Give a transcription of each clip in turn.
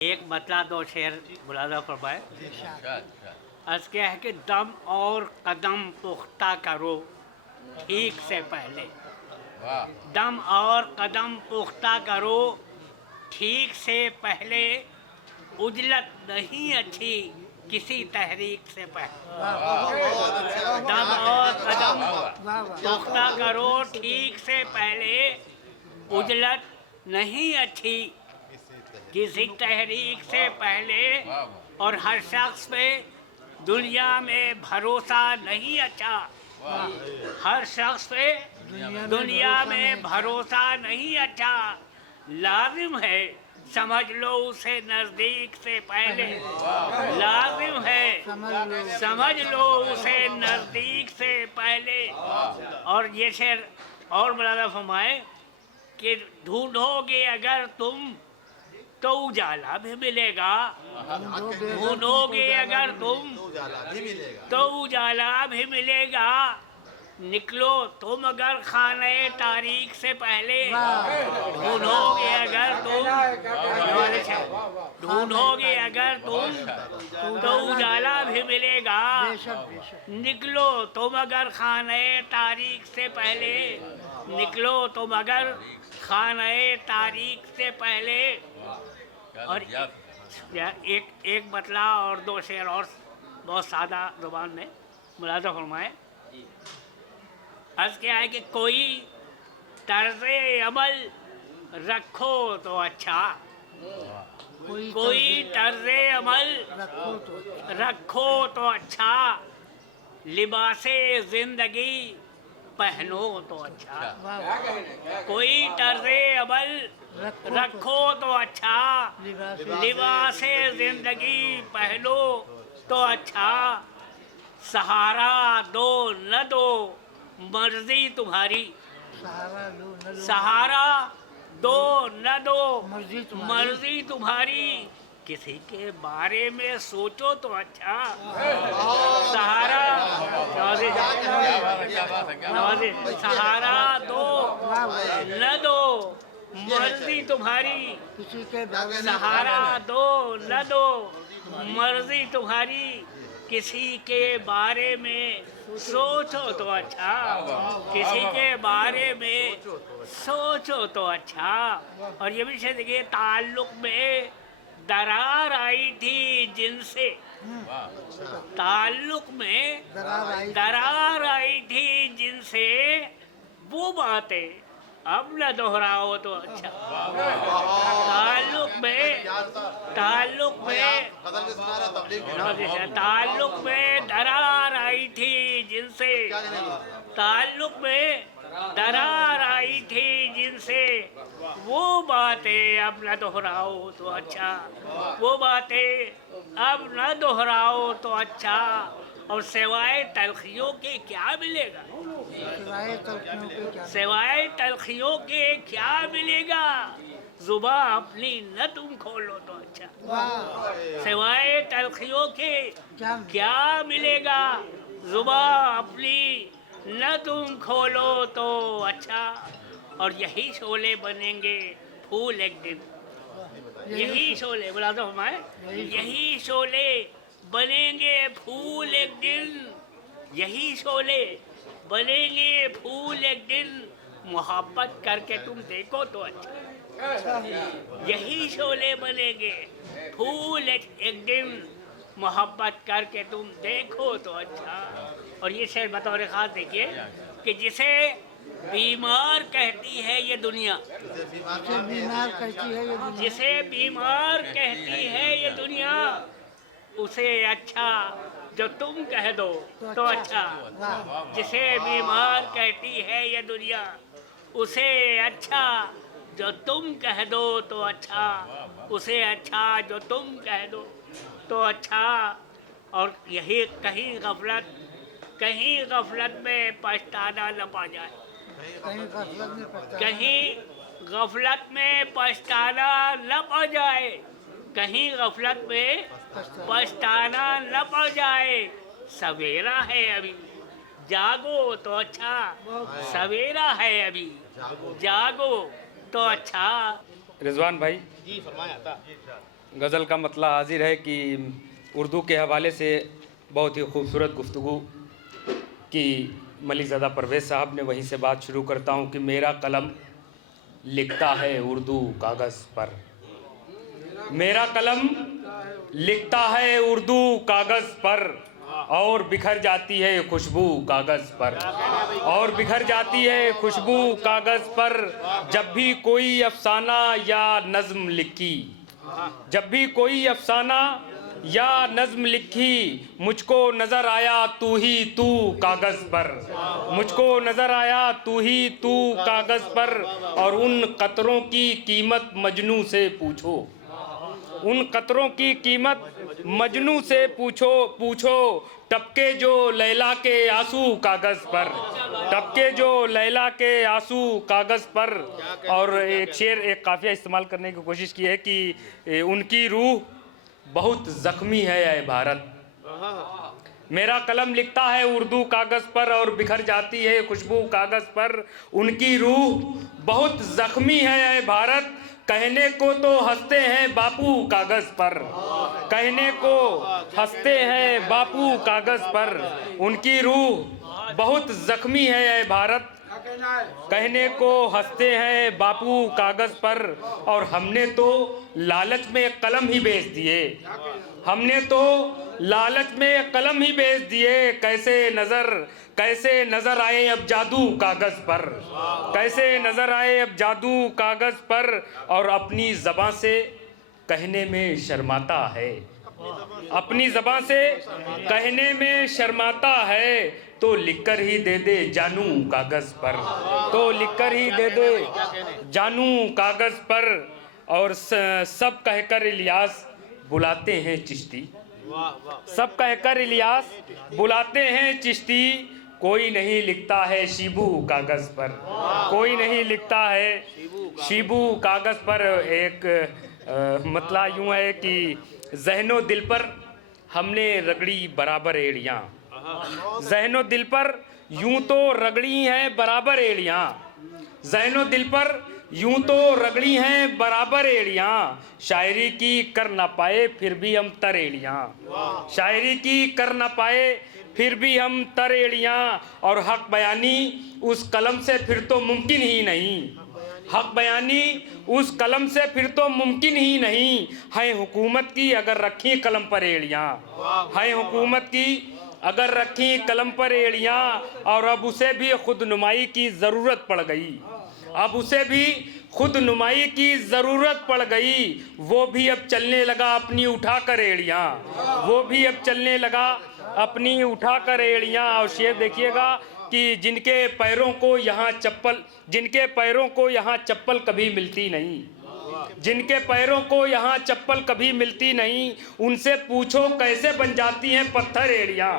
एक मतला दो शेर मुलाजा फरमाए। अर्ज क्या है कि दम और कदम पुख्ता करो ठीक से पहले, दम और कदम पुख्ता करो ठीक से पहले, उजलत नहीं अच्छी किसी तहरीक से पहले। दम और कदम पुख्ता करो ठीक से पहले, उजलत नहीं अच्छी किसी तहरीक से पहले। और हर शख्स पे दुनिया में भरोसा नहीं अच्छा, हर शख्स पे दुनिया में भरोसा नहीं अच्छा। लाजिम है समझ लो उसे नज़दीक से पहले, लाजिम है समझ लो उसे नज़दीक से पहले। और ये शेर और मुलाजा फरमाए कि ढूंढोगे अगर तुम तो उजाला भी मिलेगा, ढूंढोगे अगर तुम तो उजाला भी मिलेगा। निकलो तुम अगर खाने तारीख से पहले, ढूंढोगे अगर तुम, ढूंढोगे अगर तुम तो उजाला भी मिलेगा। निकलो तुम अगर खाने तारीख से पहले, निकलो तुम अगर खाने तारीख से पहले। और एक मतला और दो शेर और बहुत सादा जुबान में मुलाजा फरमाए। अर्ज क्या है कि कोई तर्ज़े अमल रखो तो अच्छा, कोई तर्ज़े अमल रखो तो अच्छा, लिबासे ज़िंदगी पहनो तो अच्छा। कोई तर्ज़े अमल रखो तो अच्छा, लिबासे ज़िंदगी पहनो तो अच्छा। सहारा दो न दो मर्जी तुम्हारी, सहारा दो न दो मर्जी तुम्हारी, किसी के बारे में सोचो तो अच्छा। सहारा सहारा दो न दो मर्जी तुम्हारी, सहारा दो न दो मर्जी तुम्हारी, किसी के बारे में सोचो तो अच्छा, किसी के बारे में सोचो तो अच्छा। और ये भी शायद देखिए, ताल्लुक में दरार आई थी जिनसे, ताल्लुक में दरार आई थी जिनसे, वो बातें अब न दोहराओ तो अच्छा। ताल्लुक में दरार आई थी जिनसे, ताल्लुक में दरार आई थी जिनसे, वो बातें अब न दोहराओ तो अच्छा, वो बातें अब न दोहराओ तो अच्छा। और सिवाय तलखियों के क्या मिलेगा, सिवाय तलखियों के क्या मिलेगा, जुबा अपनी न तुम खोलो तो अच्छा। सिवाय तलखियों के क्या मिलेगा, जुबा अपनी न तुम खोलो तो अच्छा। और यही शोले बनेंगे फूल एक दिन, यही शोले बोला तो हमारे, यही शोले बनेंगे फूल एक दिन, यही शोले बनेंगे फूल एक दिन, मोहब्बत करके तुम देखो तो अच्छा। यही शोले बनेंगे फूल एक दिन, मोहब्बत करके तुम देखो तो अच्छा। और ये शेर बतौर खास देखिए कि जिसे बीमार कहती है ये दुनिया, जिसे बीमार कहती है ये दुनिया, उसे अच्छा जो तुम कह दो तो अच्छा। जिसे बीमार कहती है ये दुनिया, उसे अच्छा जो तुम कह दो तो अच्छा, उसे अच्छा जो तुम कह दो तो अच्छा। और यही कहीं गफलत में पछताना न पा जाए, कहीं गफलत में पछताना न पा जाए। कहीं गफलत में पछताना न पड़ जाए। सवेरा है अभी, जागो तो अच्छा। सवेरा है अभी, जागो तो अच्छा। रिजवान भाई जी फरमाया था। गज़ल का मतला हाजिर है कि उर्दू के हवाले से बहुत ही खूबसूरत गुफ्तगू की मलिकज़दा परवेज़ साहब ने, वहीं से बात शुरू करता हूँ कि मेरा कलम लिखता है उर्दू कागज़ पर। मेरा कलम लिखता है उर्दू कागज़ पर और बिखर जाती है खुशबू कागज़ पर। और बिखर जाती है खुशबू कागज़ पर जब भी कोई अफसाना या नज़्म लिखी। जब भी कोई अफसाना या नज़्म लिखी मुझको नज़र आया तू ही तू कागज़ पर। मुझको नज़र आया तू ही तू कागज़ पर। और उन कतरों की कीमत मजनू से पूछो। उन कतरों की कीमत मजनू से पूछो। पूछो टपके जो लैला के आंसू कागज़ पर। टपके जो लैला के आंसू कागज़ पर। और एक शेर, एक काफ़िया इस्तेमाल करने की कोशिश की है कि उनकी रूह बहुत ज़ख्मी है ऐ भारत। मेरा कलम लिखता है उर्दू कागज़ पर और बिखर जाती है खुशबू कागज़ पर। उनकी रूह बहुत ज़ख्मी है ऐ भारत। कहने को तो हंसते हैं बापू कागज़ पर। कहने को हंसते हैं बापू कागज़ पर। उनकी रूह बहुत ज़ख्मी है ऐ भारत। कहने को हंसते हैं बापू कागज़ पर। और हमने तो लालच में कलम ही बेच दिए। हमने तो लालच में कलम ही बेच दिए। कैसे नज़र आए अब जादू कागज़ पर। कैसे नज़र आए अब जादू कागज़ पर। और अपनी ज़बां से कहने में शर्माता है। अपनी ज़बां से कहने में शर्माता है। तो लिखकर ही दे दे जानू कागज़ पर। तो लिखकर ही दे दे जानू कागज़ पर। और सब कहकर इलियास बुलाते हैं चिश्ती। सब कहकर इलियास बुलाते हैं चिश्ती। कोई नहीं लिखता है शीबू कागज़ पर। कोई नहीं लिखता है शीबू कागज़ पर। एक मतला यूँ है कि ज़हनो दिल पर हमने रगड़ी बराबर एड़ियाँ। ज़हनो दिल पर यूं तो रगड़ी हैं बराबर एड़ियाँ। ज़हनो दिल पर यूं तो रगड़ी हैं बराबर एड़ियाँ। शायरी की कर ना पाए फिर भी हम तर एड़ियाँ। शायरी की कर ना पाए फिर भी हम तर एड़ियाँ। और हक बयानी उस कलम से फिर तो मुमकिन ही नहीं। हक बयानी उस कलम से फिर तो मुमकिन ही नहीं। है हुकूमत की अगर रखी कलम पर एड़ियाँ। है हुकूमत की अगर रखी कलम पर एड़ियाँ। और अब उसे भी खुद नुमाई की ज़रूरत पड़ गई। अब उसे भी खुद नुमाई की ज़रूरत पड़ गई। वो भी अब चलने लगा अपनी उठा कर एड़ियाँ। वो भी अब चलने लगा अपनी उठा कर एड़ियाँ। और शेर देखिएगा कि जिनके पैरों को यहाँ चप्पल कभी मिलती नहीं। जिनके पैरों को यहाँ चप्पल कभी मिलती नहीं। उनसे पूछो कैसे बन जाती हैं पत्थर एड़ियाँ।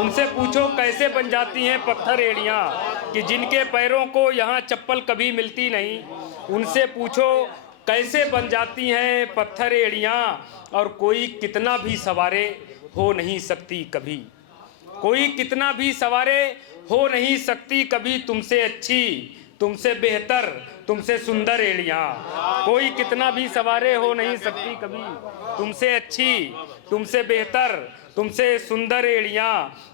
उनसे पूछो कैसे बन जाती हैं पत्थर एड़ियाँ। कि जिनके पैरों को यहाँ चप्पल कभी मिलती नहीं। उनसे पूछो कैसे बन जाती हैं पत्थर एड़ियाँ। और कोई कितना भी सवारे हो नहीं सकती कभी। कोई कितना भी सवारे हो नहीं सकती कभी तुमसे अच्छी, तुमसे बेहतर, तुमसे सुंदर एड़ियाँ। कोई कितना भी सवारे हो नहीं सकती कभी तुमसे अच्छी, तुमसे बेहतर, तुमसे सुंदर एड़ियाँ।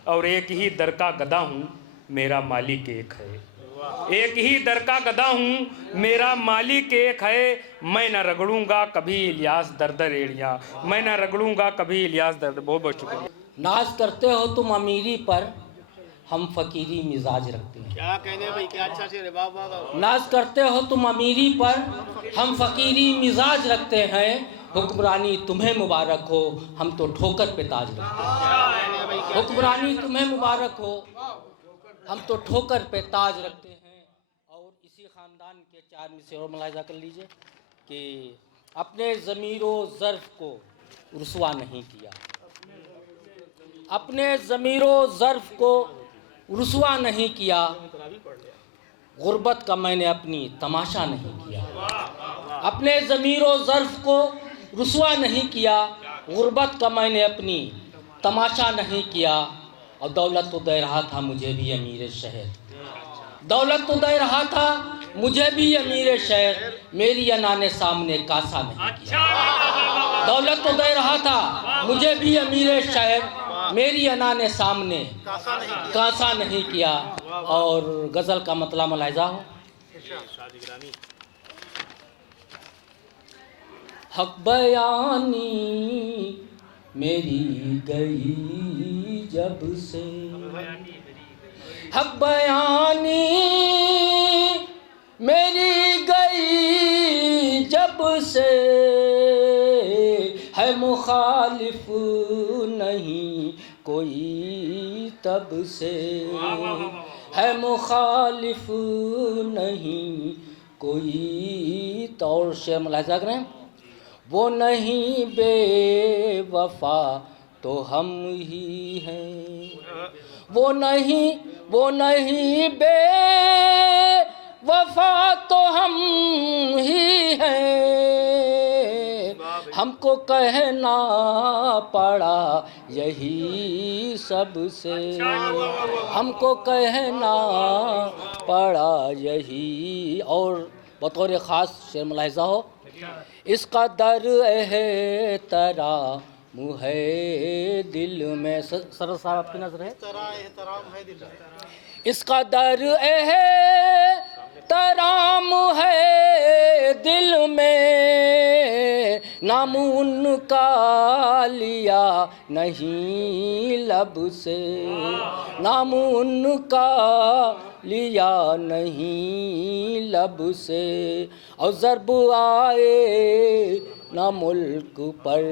और एक ही दर का गधा हूँ मेरा मालिक एक है। एक ही दर का गधा हूँ मेरा मालिक एक है। मैं न रगड़ूंगा कभी इलियास दर एड़ियाँ। मैं न रगड़ूंगा कभी इलियास दर। बहुत बहुत शुक्रिया। नाज करते हो तुम अमीरी पर, हम फकीरी मिजाज रखते हैं। क्या कहने भाई, क्या अच्छा से वाह वाह वाह। नाज करते हो तुम अमीरी पर, हम फकीरी मिजाज रखते हैं। हुक्मरानी तुम्हें मुबारक हो, हम तो ठोकर पे ताज रखते हैं। हुक्मरानी तुम्हें मुबारक हो, हम तो ठोकर पे ताज रखते हैं। और इसी ख़ानदान के 4 मिसरे और मुलाहिज़ा कर लीजिए कि अपने ज़मीरो ज़र्फ़ को रुसवा नहीं किया। अपने ज़मीरो ज़र्फ़ को रुसवा नहीं किया। गुर्बत का मैंने अपनी तमाशा नहीं किया। अपने ज़मीरो ज़र्फ़ को रुसवा नहीं किया, गुर्बत का मैंने अपनी तमाशा नहीं किया, और दौलत तो दे रहा था मुझे भी अमीर शहर, दौलत तो दे रहा था मुझे भी अमीर शहर, मेरी अना ने सामने कासा नहीं किया। दौलत तो दे रहा था मुझे भी अमीर शहर, मेरी अना ने सामने कासा नहीं किया। और गज़ल का मतलब मुलाहिज़ा हो, हक बयानी मेरी गई जब से, हक बयानी मेरी गई जब से, है मुखालिफ नहीं कोई तब से, है मुखालिफ नहीं कोई। तो और शेर मुलाहिज़ा करें, वो नहीं बेवफा तो हम ही हैं, वो नहीं बेवफा तो हम ही हैं, हमको कहना पड़ा यही सबसे, हमको कहना पड़ा यही। और बतौर ख़ास शेर मुलाहिज़ा हो, इसका दर है तरा मुहे दिल में। सर साहब आपकी नजर है, इसका दर है तराम है दिल में, नाम उनका लिया नहीं लब से, नाम उनका लिया नहीं लब से। और ज़र्ब आए ना मुल्क पर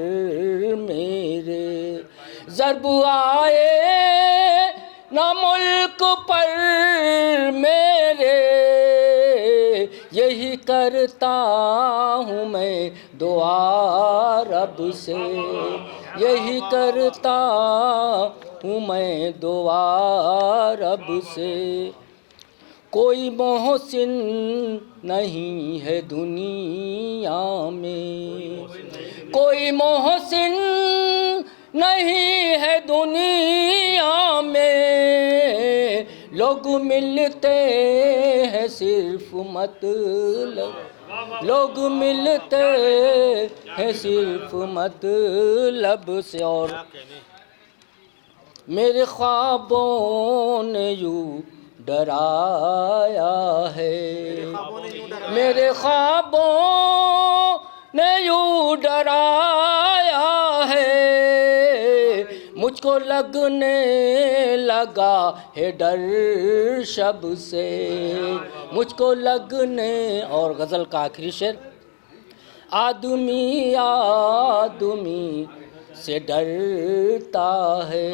मेरे, ज़र्ब आए ना मुल्क पर मेरे, यही करता हूँ मैं दुआ रब से, यही करता हूँ मैं दुआ रब से। कोई मोहसिन नहीं है दुनिया में, कोई मोहसिन नहीं है दुनिया में, लोग मिलते हैं सिर्फ मतलब, लोग मिलते हैं सिर्फ मतलब से। और मेरे ख्वाबों ने यूं डराया है, मेरे ख्वाबों ने यूं डराया है, मुझको लगने लगा है डर शब से, मुझको लगने। और गज़ल का आखिरी शेर, आदमी आदमी से डरता है,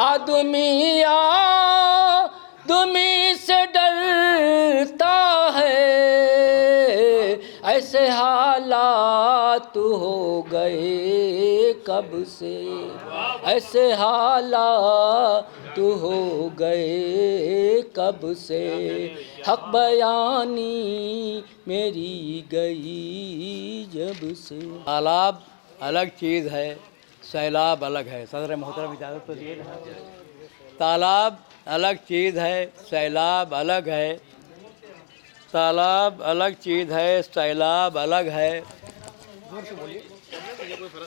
आदमी आदमी से डरता है, ऐसे हालात हो गए कब से, ऐसे हालात हो गए कब से, हक बयानी मेरी गई जब से। तालाब अलग चीज़ है, सैलाब अलग है। सदर मोहतरम इजाज़त तो दिए ना। तालाब अलग चीज़ है, सैलाब अलग है, तालाब अलग चीज़ है, सैलाब अलग है,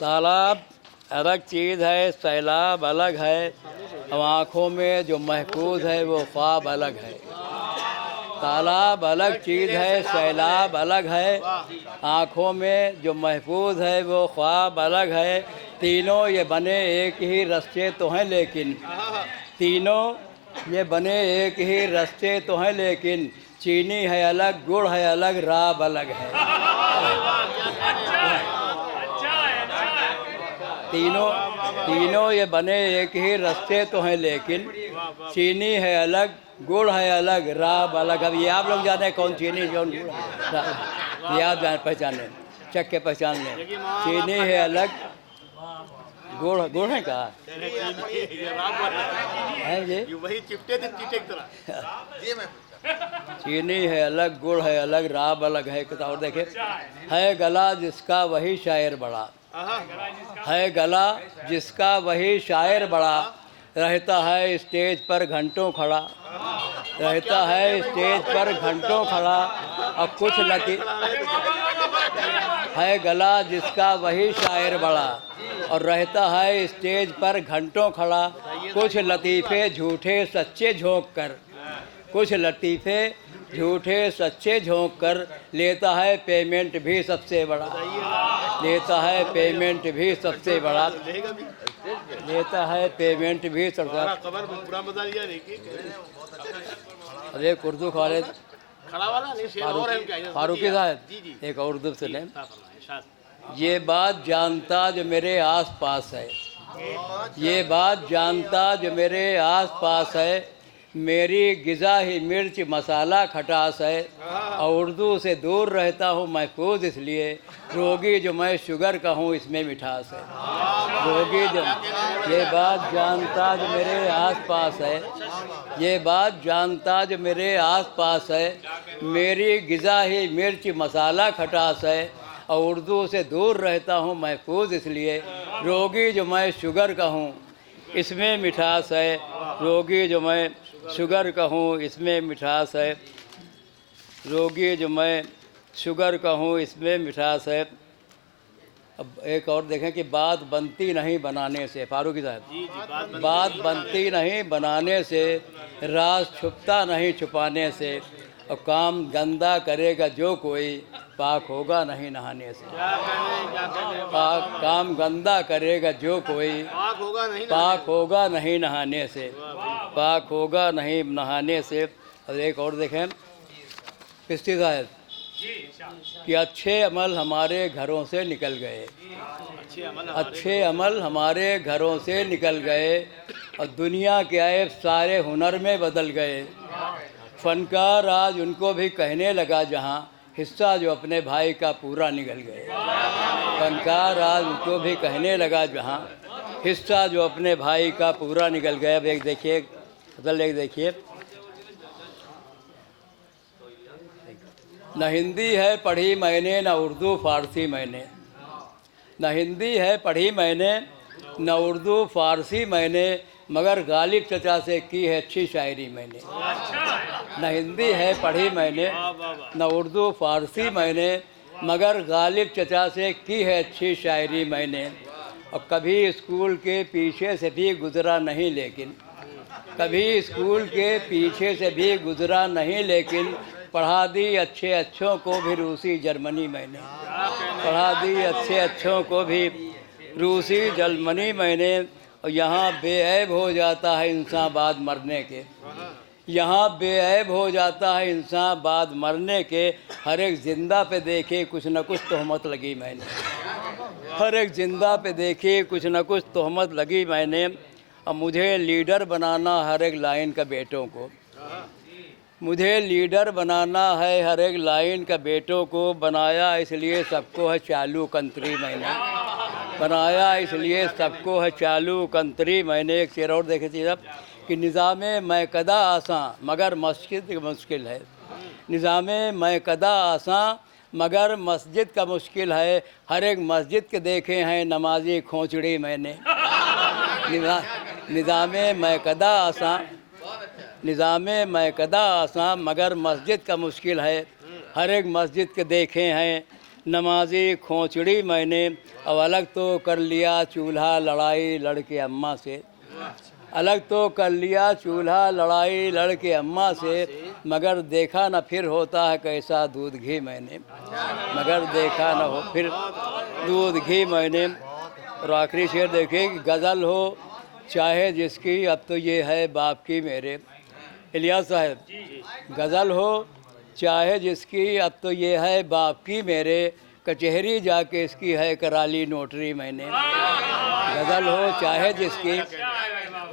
तालाब अलग चीज़ है, सैलाब अलग है, अब आँखों में जो महफूज है वो ख्वाब अलग है। तालाब अलग चीज़ है, सैलाब अलग है, आँखों में जो महफूज है वो ख्वाब अलग है। तीनों ये बने एक ही रस्ते तो हैं लेकिन, तीनों ये बने एक ही रस्ते तो हैं लेकिन, चीनी है अलग, गुड़ है अलग, राब अलग है। तीनों ये बने एक ही रस्ते तो हैं लेकिन, चीनी है अलग, गुड़ है अलग, राब अलग। अब ये आप लोग जाने कौन चीनी कौन गुड़, ये आप जान पहचाने, चख के पहचान लें। चीनी है अलग, गुड़ है कहा है ये वही चिपटे थे चीटे की तरह। चीनी है अलग, गुड़ है अलग, राब अलग है। कुछ और देखे, है गला जिसका वही शायर बड़ा, है गला जिसका वही शायर बड़ा, रहता है स्टेज पर घंटों खड़ा, रहता है स्टेज पर घंटों खड़ा। और कुछ लती है गला जिसका वही शायर बड़ा, और रहता है स्टेज पर घंटों खड़ा। कुछ लतीफ़े झूठे सच्चे झोंक कर, कुछ लतीफ़े झूठे सच्चे झोंक कर, लेता है पेमेंट भी सबसे बड़ा, लेता है पेमेंट भी सबसे बड़ा, लेता है पेमेंट भी सबसे बड़ा। पूरा बता दिया अरे उर्दू कॉलेज खड़ा वाला नहीं, शेर और है क्या? फारूकी साहब, एक और उर्दू से लें। ये बात जानता जो मेरे आस पास है, ये बात जानता जो मेरे आस पास है, मेरी ग़िज़ा ही मिर्च मसाला खटास है। और उर्दू से दूर रहता हूँ महफूज इसलिए, रोगी जो मैं शुगर का हूँ इसमें मिठास है। रोगी जो, ये बात जानता जो मेरे आस पास है, ये बात जानता जो मेरे आस पास है, मेरी ग़िज़ा ही मिर्च मसाला खटास है। और उर्दू से दूर रहता हूँ महफूज इसलिए, रोगी जो मैं शुगर का हूँ इसमें मिठास है। रोगी जो मैं शुगर का हूँ इसमें मिठास है, रोगी जो मैं शुगर का हूँ इसमें मिठास है। अब एक और देखें कि बात बनती नहीं बनाने से, फारूकी साहब, बात बनती नहीं बनाने से, राज छुपता नहीं छुपाने से, और काम गंदा करेगा जो कोई, पाक होगा नहीं नहाने से। पाक काम गंदा करेगा जो कोई, पाक होगा नहीं, पाक होगा नहीं नहाने से, पाक होगा नहीं नहाने से। और एक और देखें किस्ती साहब कि अच्छे अमल हमारे घरों से निकल गए, अच्छे अमल हमारे घरों से निकल गए, और दुनिया के ऐब सारे हुनर में बदल गए। फनकार आज उनको भी कहने लगा जहाँ, हिस्सा जो अपने भाई का पूरा निकल गए। फनकार आज उनको भी कहने लगा जहाँ, हिस्सा जो अपने भाई का पूरा निकल गया। अब एक देखिए, बदल एक देखिए, न हिंदी है पढ़ी मैंने न उर्दू फारसी मैंने, न हिंदी है पढ़ी मैंने न उर्दू फारसी मैंने, मगर गालिब चचा से की है अच्छी शायरी मैंने। न हिंदी है पढ़ी मैंने न उर्दू फारसी मैंने, मगर गालिब चचा से की है अच्छी शायरी मैंने। और कभी स्कूल के पीछे से भी गुज़रा नहीं लेकिन, कभी स्कूल के पीछे से भी गुज़रा नहीं लेकिन, पढ़ा दी अच्छे अच्छों को भी रूसी जर्मनी मैंने, पढ़ा दी अच्छे अच्छों को भी रूसी जर्मनी मैंने। और यहाँ बेऐब हो जाता है इंसान बाद मरने के, यहाँ बेऐब हो जाता है इंसान बाद मरने के, हर एक ज़िंदा पे देखे कुछ न कुछ तोहमत लगी मैंने, हर एक ज़िंदा पे देखे कुछ न कुछ तोहमत लगी मैंने। और मुझे लीडर बनाना हर एक लाइन का बेटों को, मुझे लीडर बनाना है हर एक लाइन का बेटों को, बनाया इसलिए सबको है चालू कंट्री मैंने, बनाया इसलिए सबको है चालू कंट्री मैंने। एक शेर और देखे थी जब कि निज़ामे मैं कदा आसान मगर मस्जिद मुश्किल है, निज़ामे मैं कदा आसान मगर मस्जिद का मुश्किल है, हर एक मस्जिद के देखे हैं नमाजी खोचड़ी मैंने। निज़ामे मैं कदा आसान, निज़ामे मैं कदा आसान मगर मस्जिद का मुश्किल है, हर एक मस्जिद के देखे हैं नमाजी खोचड़ी मैंने। अब अलग तो कर लिया चूल्हा लड़ाई लड़के अम्मा से, अलग तो कर लिया चूल्हा लड़ाई लड़के अम्मा से, मगर देखा न फिर होता है कैसा दूध घी मैंने, मगर देखा न हो फिर दूध घी मैंने। और आखिरी शेर देखिए कि गज़ल हो चाहे जिसकी अब तो ये है बाप की मेरे, इलियास साहब, गज़ल हो चाहे जिसकी अब तो ये है बाप की मेरे, कचहरी जाके इसकी है कराली नोटरी मैंने। गज़ल हो चाहे जिसकी,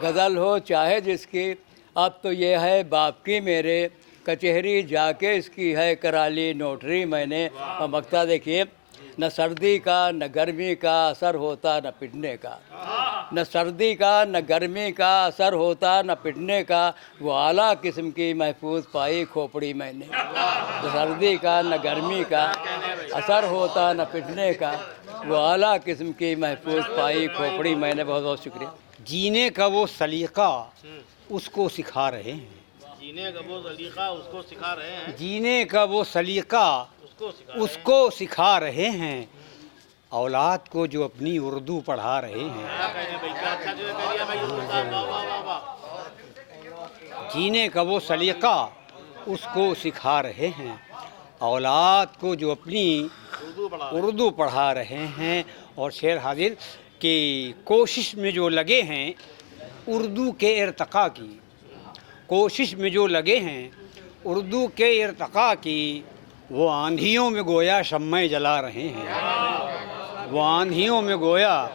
गज़ल हो चाहे जिसकी अब तो ये है बाप की मेरे, कचहरी जाके इसकी है कराली नोटरी मैंने। और मक्ता देखिए, न सर्दी का न गर्मी का असर होता न पिटने का, न सर्दी का न गर्मी का असर होता न पिटने का, वो आला किस्म की महफूज पाई खोपड़ी मैंने। न सर्दी का न गर्मी का असर होता न पिटने का, वो आला किस्म की महफूज पाई खोपड़ी मैंने। बहुत बहुत शुक्रिया। जीने का वो सलीका उसको सिखा रहे हैं, जीने का वो सलीका उसको सिखा रहे हैं, जीने का वो सलीका उसको सिखा रहे हैं, औलाद को जो अपनी उर्दू पढ़ा रहे हैं। क्या कह रहे हैं भाई, क्या अच्छा जो कह रही है भाई यूसुफ साहब, वाह वाह वाह वाह। जीने का वो सलीका उसको सिखा रहे हैं, औलाद को जो अपनी उर्दू पढ़ा रहे हैं। और शेर हाजिर कि कोशिश में जो लगे हैं उर्दू के इर्तक़ा की, कोशिश में जो लगे हैं उर्दू के इर्तक़ा की, वो आंधियों में गोया शम्मे जला रहे हैं, वो आंधियों में गोया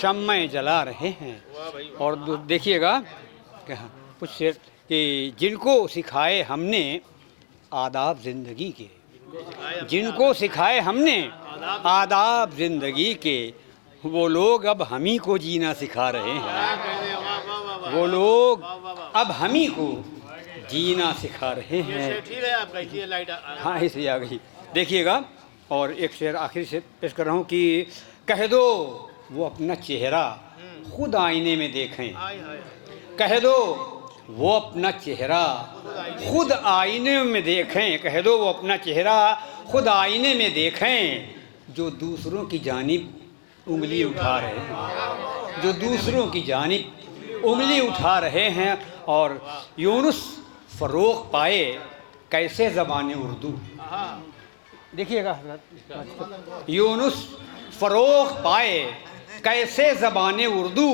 शम्मे जला रहे हैं। और देखिएगा कुछ शेर कि जिनको सिखाए हमने आदाब ज़िंदगी के, जिनको सिखाए हमने आदाब ज़िंदगी के, वो लोग अब हम ही को जीना सिखा रहे हैं, वो लोग अब हम ही को जीना सिखा रहे हैं। ठीक है आपका, इसलिए लाइट हाँ इसलिए आ गई। देखिएगा और एक शेर आखिरी से पेश कर रहा हूँ कि कह दो वो अपना चेहरा खुद आईने में देखें, कह दो वो अपना चेहरा खुद आईने में देखें, कह दो वो अपना चेहरा खुद आईने में देखें, जो दूसरों की जानिब उंगली उठा रहे हैं, जो दूसरों की जानिब उंगली उठा रहे हैं। और यूनुस फ़रोग़ पाए कैसे ज़बान उर्दू, देखिएगा हज़रत, यूनुस फ़रोग़ पाए कैसे ज़बान उर्दू,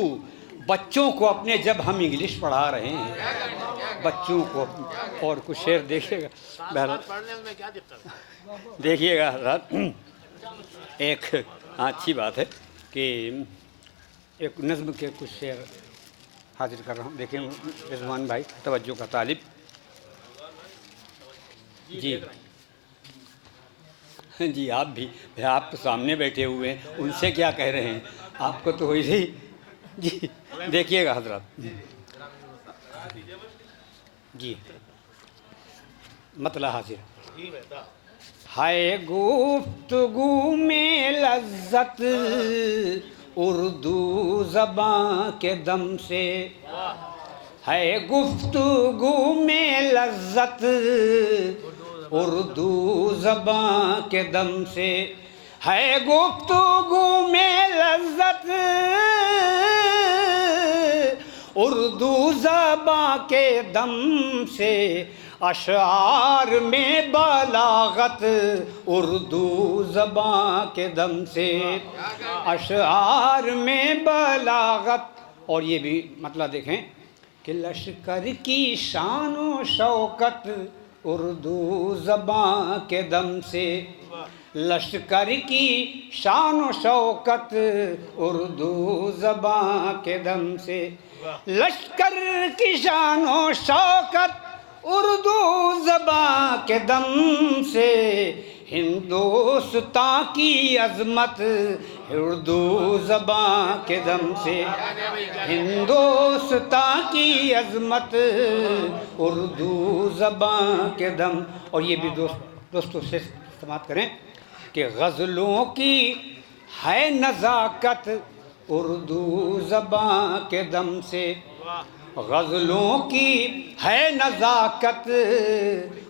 बच्चों को अपने जब हम इंग्लिश पढ़ा रहे हैं, बच्चों को। और कुछ शेर देखिएगा पढ़ने में क्या दिक्कत है? देखिएगा हज़रत, एक अच्छी बात है कि एक नज़्म के कुछ शेर हाजिर कर रहा हूँ। देखिए रिजवान भाई तवज्जो का तालिब जी, जी आप भी, आप तो सामने बैठे हुए हैं, उनसे क्या कह रहे हैं, आपको तो वही ही जी। देखिएगा हजरत जी, मतलब हाजिर हाय गुफ्तगू में लज्जत उर्दू ज़बां के दम से, है गुफ्तगू में लज्जत उर्दू ज़बां के दम से, है गुफ्तगू में लज्जत उर्दू ज़बां के दम से, अशआर में बलागत उर्दू ज़बां के दम से, अशआर में बलागत। और ये भी मतलब देखें कि लश्कर की शान व शौकत उर्दू ज़बां के दम से, लश्कर की शान व शौकत उर्दू ज़बां के दम से, लश्कर की शान व शौकत उर्दू ज़बां के दम से, हिंदुस्तान की अज़मत उर्दू ज़बां के दम से, हिंदुस्तान की अज़मत उर्दू ज़बां के दम। और ये भी दोस्तों से समाप्त करें कि गज़लों की है नज़ाकत उर्दू ज़बां के दम से, गज़लों की है नज़ाकत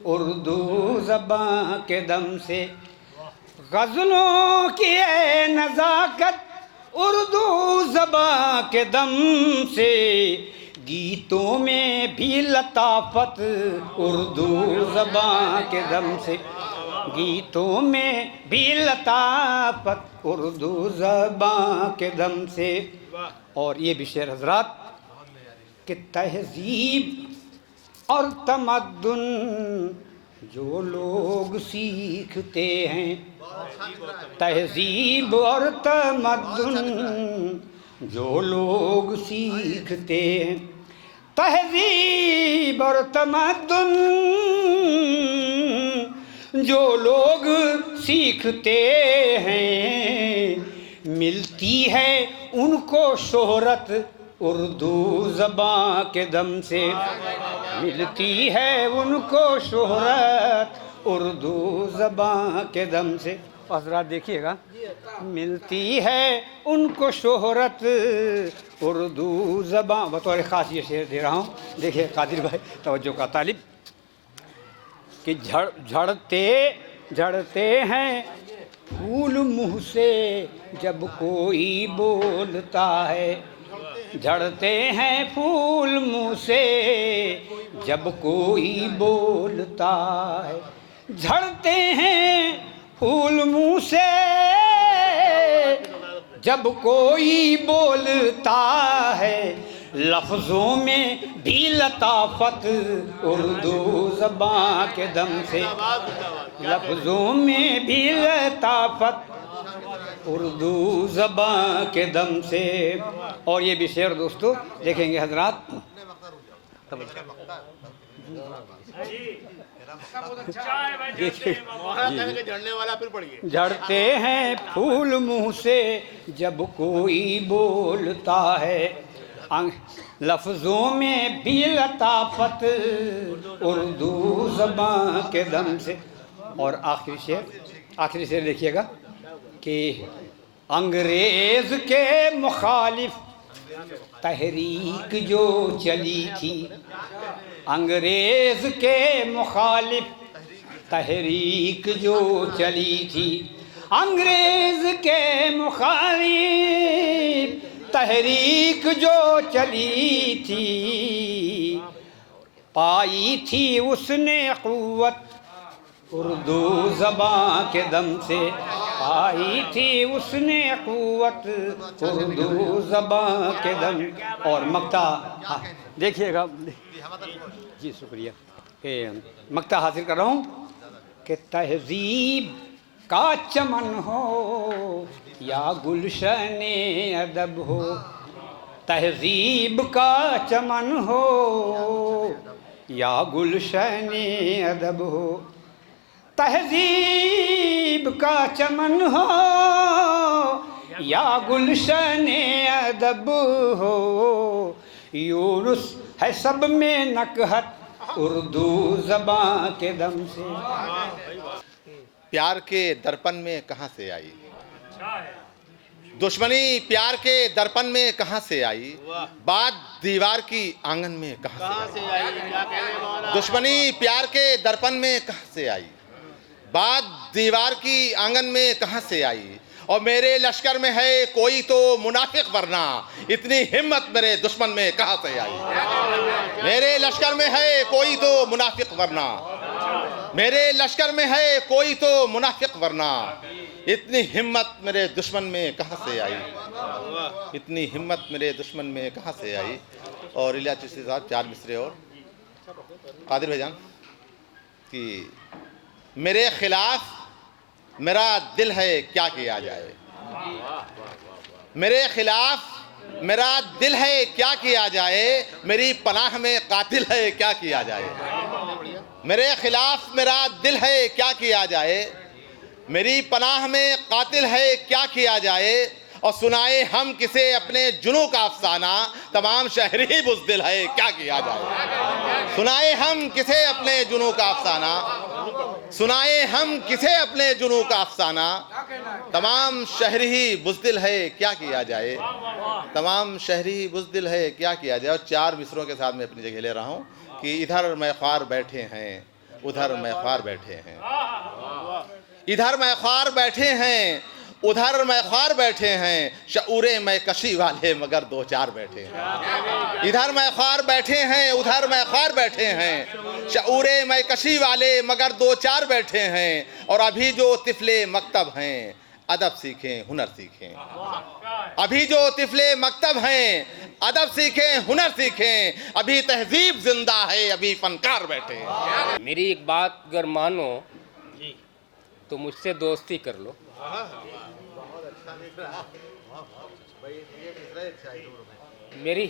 उर्दू ज़बां के दम से, गज़लों की है नज़ाकत उर्दू ज़बां के दम से, गीतों में भी लताफत उर्दू ज़बां के दम से, गीतों में भी लताफत उर्दू ज़बां के दम से। और ये भी शेर हज़रात कि तहज़ीब और तमद्दुन जो लोग सीखते हैं, तहज़ीब और तमद्दुन जो लोग सीखते हैं, तहज़ीब और तमद्दुन जो लोग सीखते हैं, मिलती है उनको शोहरत उर्दू ज़बां के दम से, मिलती है उनको शोहरत उर्दू ज़बां के दम से। हज़रात देखिएगा, मिलती है उनको शोहरत उर्दू ज़बां। बतौर ख़ास ये शेर दे रहा हूँ, देखिए कादिर भाई तवज्जो का तालिब, कि झड़ते हैं फूल मुँह से जब कोई बोलता है, झड़ते हैं फूल मुँह से जब कोई बोलता है, झड़ते हैं फूल मुँह से जब कोई बोलता है, लफ्ज़ों में भी लताफत उर्दू ज़बां के दम से, लफ्ज़ों में भी लताफत उर्दू ज़बां के दम से। और ये भी शेर दोस्तों देखेंगे हजरात, झड़ने वाला फिर पढ़िए। झड़ते हैं फूल मुँह से जब कोई बोलता है, लफ्ज़ों में भी लताफत उर्दू ज़बां के दम से। और आखिरी शेर देखिएगा कि अंग्रेज़ के मुखालिफ तहरीक जो चली थी, अंग्रेज़ के मुखालिफ तहरीक जो चली थी, अंग्रेज़ के मुखालिफ तहरीक जो चली थी, पाई थी उसने क़ुव्वत उर्दू ज़बां के दम से, पाई थी उसने क़ुव्वत उर्दू ज़बां के दम। और मक्ता, हाँ देखिएगा जी, शुक्रिया, मक्ता हासिल कर रहा हूँ कि तहज़ीब का चमन हो या गुलशने अदब हो, तहज़ीब का चमन हो या गुलशने अदब हो, तहज़ीब का चमन हो या गुलशने अदब हो, यूनुस है सब में नकहत उर्दू ज़बां के दम से। प्यार के दर्पण में कहाँ से आई, दुश्मनी प्यार के दर्पण में कहाँ से आई, बात दीवार की आंगन में कहाँ से आई, दुश्मनी प्यार के दर्पण में कहाँ से आई, बात दीवार की आंगन में कहाँ से आई, और मेरे लश्कर में है कोई तो मुनाफिक वरना इतनी हिम्मत मेरे दुश्मन में कहाँ से आई, मेरे लश्कर में है कोई तो मुनाफिक वरना, मेरे लश्कर में है कोई तो मुनाफिक वरना इतनी हिम्मत मेरे दुश्मन में कहाँ से आई, इतनी हिम्मत मेरे दुश्मन में कहाँ से आई। और इलियास चिश्ती साहब 4 मिसरे और कादिर भाईजान कि मेरे खिलाफ मेरा दिल है क्या किया जाए, मेरे खिलाफ मेरा दिल है क्या किया जाए, मेरी पनाह में कातिल है क्या किया जाए, मेरे खिलाफ मेरा दिल है क्या किया जाए, मेरी पनाह में कातिल है क्या किया जाए, और सुनाए हम किसे अपने जुनू का अफसाना तमाम शहरी बुज़दिल है क्या किया जाए, सुनाए हम किसे अपने जुनू का अफसाना, सुनाए हम किसे अपने जुनू का अफसाना, तमाम शहरी बुज़दिल है क्या किया जाए, तमाम शहरी बुज़दिल है क्या किया जाए। और 4 मिसरों के साथ मैं अपनी जगह ले रहा हूँ कि इधर मैं ख्वार बैठे हैं उधर मैं ख्वार बैठे हैं, इधर मैं ख्वार बैठे हैं उधर मैं ख्वार बैठे हैं, शऊरे मैं कशी वाले मगर 2-4 बैठे हैं, इधर मैं ख्वार बैठे हैं उधर मैं ख्वार बैठे हैं, शऊरे मैं कशी वाले मगर 2-4 बैठे हैं, और अभी जो तिफले मकतब हैं अदब सीखें हुनर सीखें, अभी जो तिफले मकतब हैं अदब सीखें हुनर सीखें, अभी तहजीब जिंदा है अभी फनकार बैठे हैं। मेरी एक बात अगर मानो तो मुझसे दोस्ती कर लो, मेरी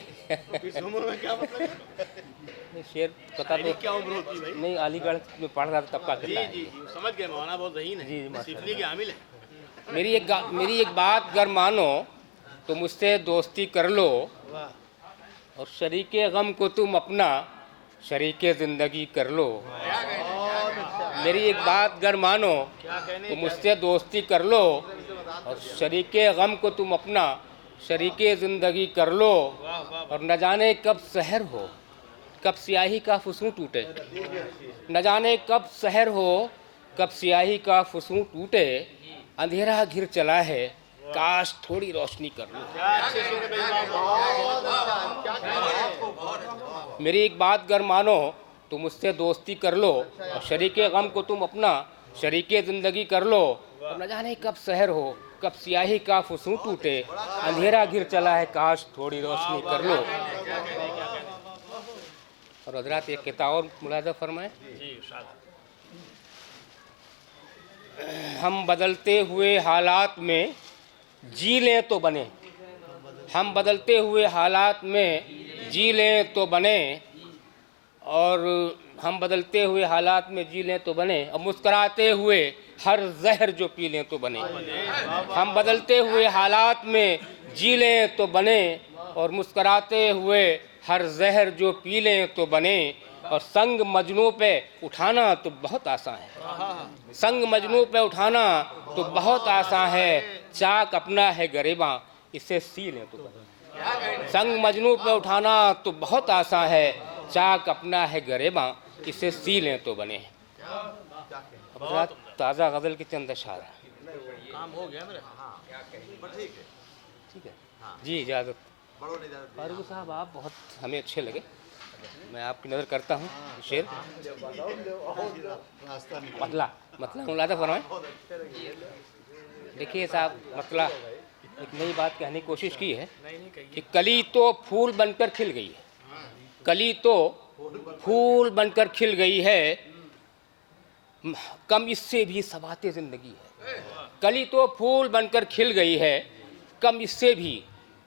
नहीं, शेर पता तो क्या उम्र होती भाई? नहीं, अलीगढ़ में पढ़ रहा था तब का किस्सा है। जी समझ गए, मौलाना बहुत रहीन है, जी, माशाल्लाह। सिफली के आमिल है। मेरी एक बात अगर मानो तो मुझसे दोस्ती कर लो, और शरीके गम को तुम अपना शरीके ज़िंदगी कर लो। मेरी एक बात अगर मानो तो मुझसे दोस्ती कर लो, और शरीके गम को तुम अपना शरीके ज़िंदगी कर लो। और न जाने कब सहर हो, कब स्याही का फुसूं टूटे, न जाने कब सहर हो, कब स्याही का फुसूं टूटे। अंधेरा घिर चला है, काश थोड़ी रोशनी कर लो। मेरी एक बात अगर मानो तो मुझसे दोस्ती कर लो, और शरीके गम को तुम अपना शरीके ज़िंदगी कर लो। और न जाने कब सहर हो, कब स्याही का फुसूं टूटे। अंधेरा घिर चला है, काश थोड़ी रोशनी कर लो। और हजरात एक किताब और मुलाज़ा फरमाए। हम बदलते हुए हालात में जी लें तो बने, हम बदलते हुए हालात में जी लें तो बने, और हम बदलते हुए हालात में जी लें तो बने, और मुस्कराते हुए हर जहर जो पी लें तो बने। हम बदलते हुए हालात में जी लें तो बने, और मुस्कराते हुए हर जहर जो पी लें तो बने। और संग मजनू पे उठाना तो बहुत आसान है, संग मजनू पे उठाना तो बहुत आसान है। चाक अपना है गरेबां, इसे सी लें तो बने। संग मजनू पे उठाना तो बहुत आसान है, चाक अपना है गरेबां, इसे सी लें तो बने। ताज़ा गज़ल की चंद अशार काम हो गया मेरा। ठीक है जी, इजाज़त। फारूक साहब आप बहुत हमें अच्छे लगे, मैं आपकी नज़र करता हूँ। शेर मतला मुलाज़ा फरमाएं। देखिए साहब, मतला एक नई बात कहने की कोशिश की है कि कली तो फूल बनकर खिल गई है, कली तो फूल बनकर खिल गई है, कम इससे भी सवाते ज़िंदगी है। कली तो फूल बनकर खिल गई है, कम इससे भी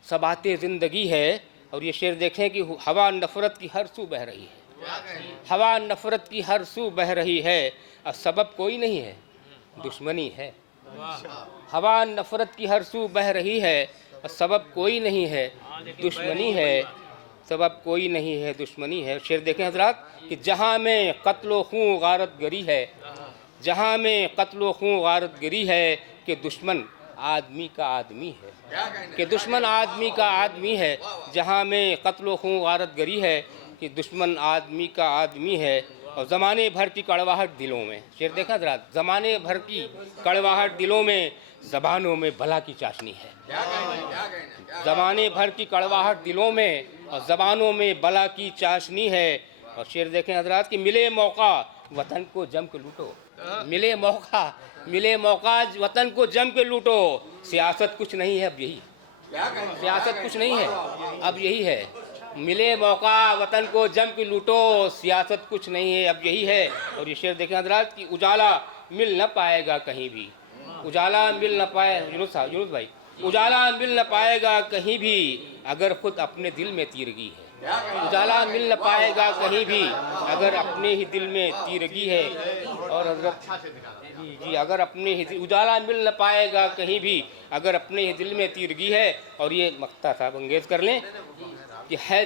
सबाते ज़िंदगी है। और ये शेर देखें कि हवा नफ़रत की हर सू बह रही है, हवा नफ़रत की हर सू बह रही है, और सबब कोई नहीं है दुश्मनी है। हवा नफ़रत की हर सू बह रही है, और सबब कोई नहीं है दुश्मनी है, सबब कोई नहीं है दुश्मनी है। शेर देखें हज़रात कि जहाँ में क़त्ल खून गारत गरी है, जहाँ में क़त्ल खून गारत गरी है, कि दुश्मन आदमी का आदमी है, कि दुश्मन आदमी का आदमी है। जहाँ में क़त्ल खून गारत गरी है, कि दुश्मन आदमी का आदमी है। और ज़माने भर की कड़वाहट दिलों में, शेर देखा जरा, ज़माने भर की कड़वाहट दिलों में, ज़बानों में भला की चाशनी है। ज़माने भर की कड़वाहट दिलों में, और ज़बानों में भला की चाशनी है। और शेर देखें हज़रात कि मिले मौका वतन को जम के लूटो, मिले मौका वतन को जम के लूटो। सियासत कुछ नहीं है अब यही, सियासत कुछ नहीं है अब यही है। मिले मौका वतन को जम के लूटो, सियासत कुछ नहीं है अब यही है। और ये शेर देखें हज़रात कि उजाला मिल न पाएगा कहीं भी, उजाला मिल न पाए, यूनुस भाई, उजाला मिल न पाएगा कहीं भी, अगर खुद अपने दिल में तीरगी है। उजाला मिल न पाएगा कहीं भी, अगर अपने ही दिल में तीरगी है। और हज़रत जी, अगर अपने ही उजाला मिल न पाएगा कहीं भी, अगर अपने ही दिल में तीरगी है। और ये मक्ता साहब अंगेज कर लें कि है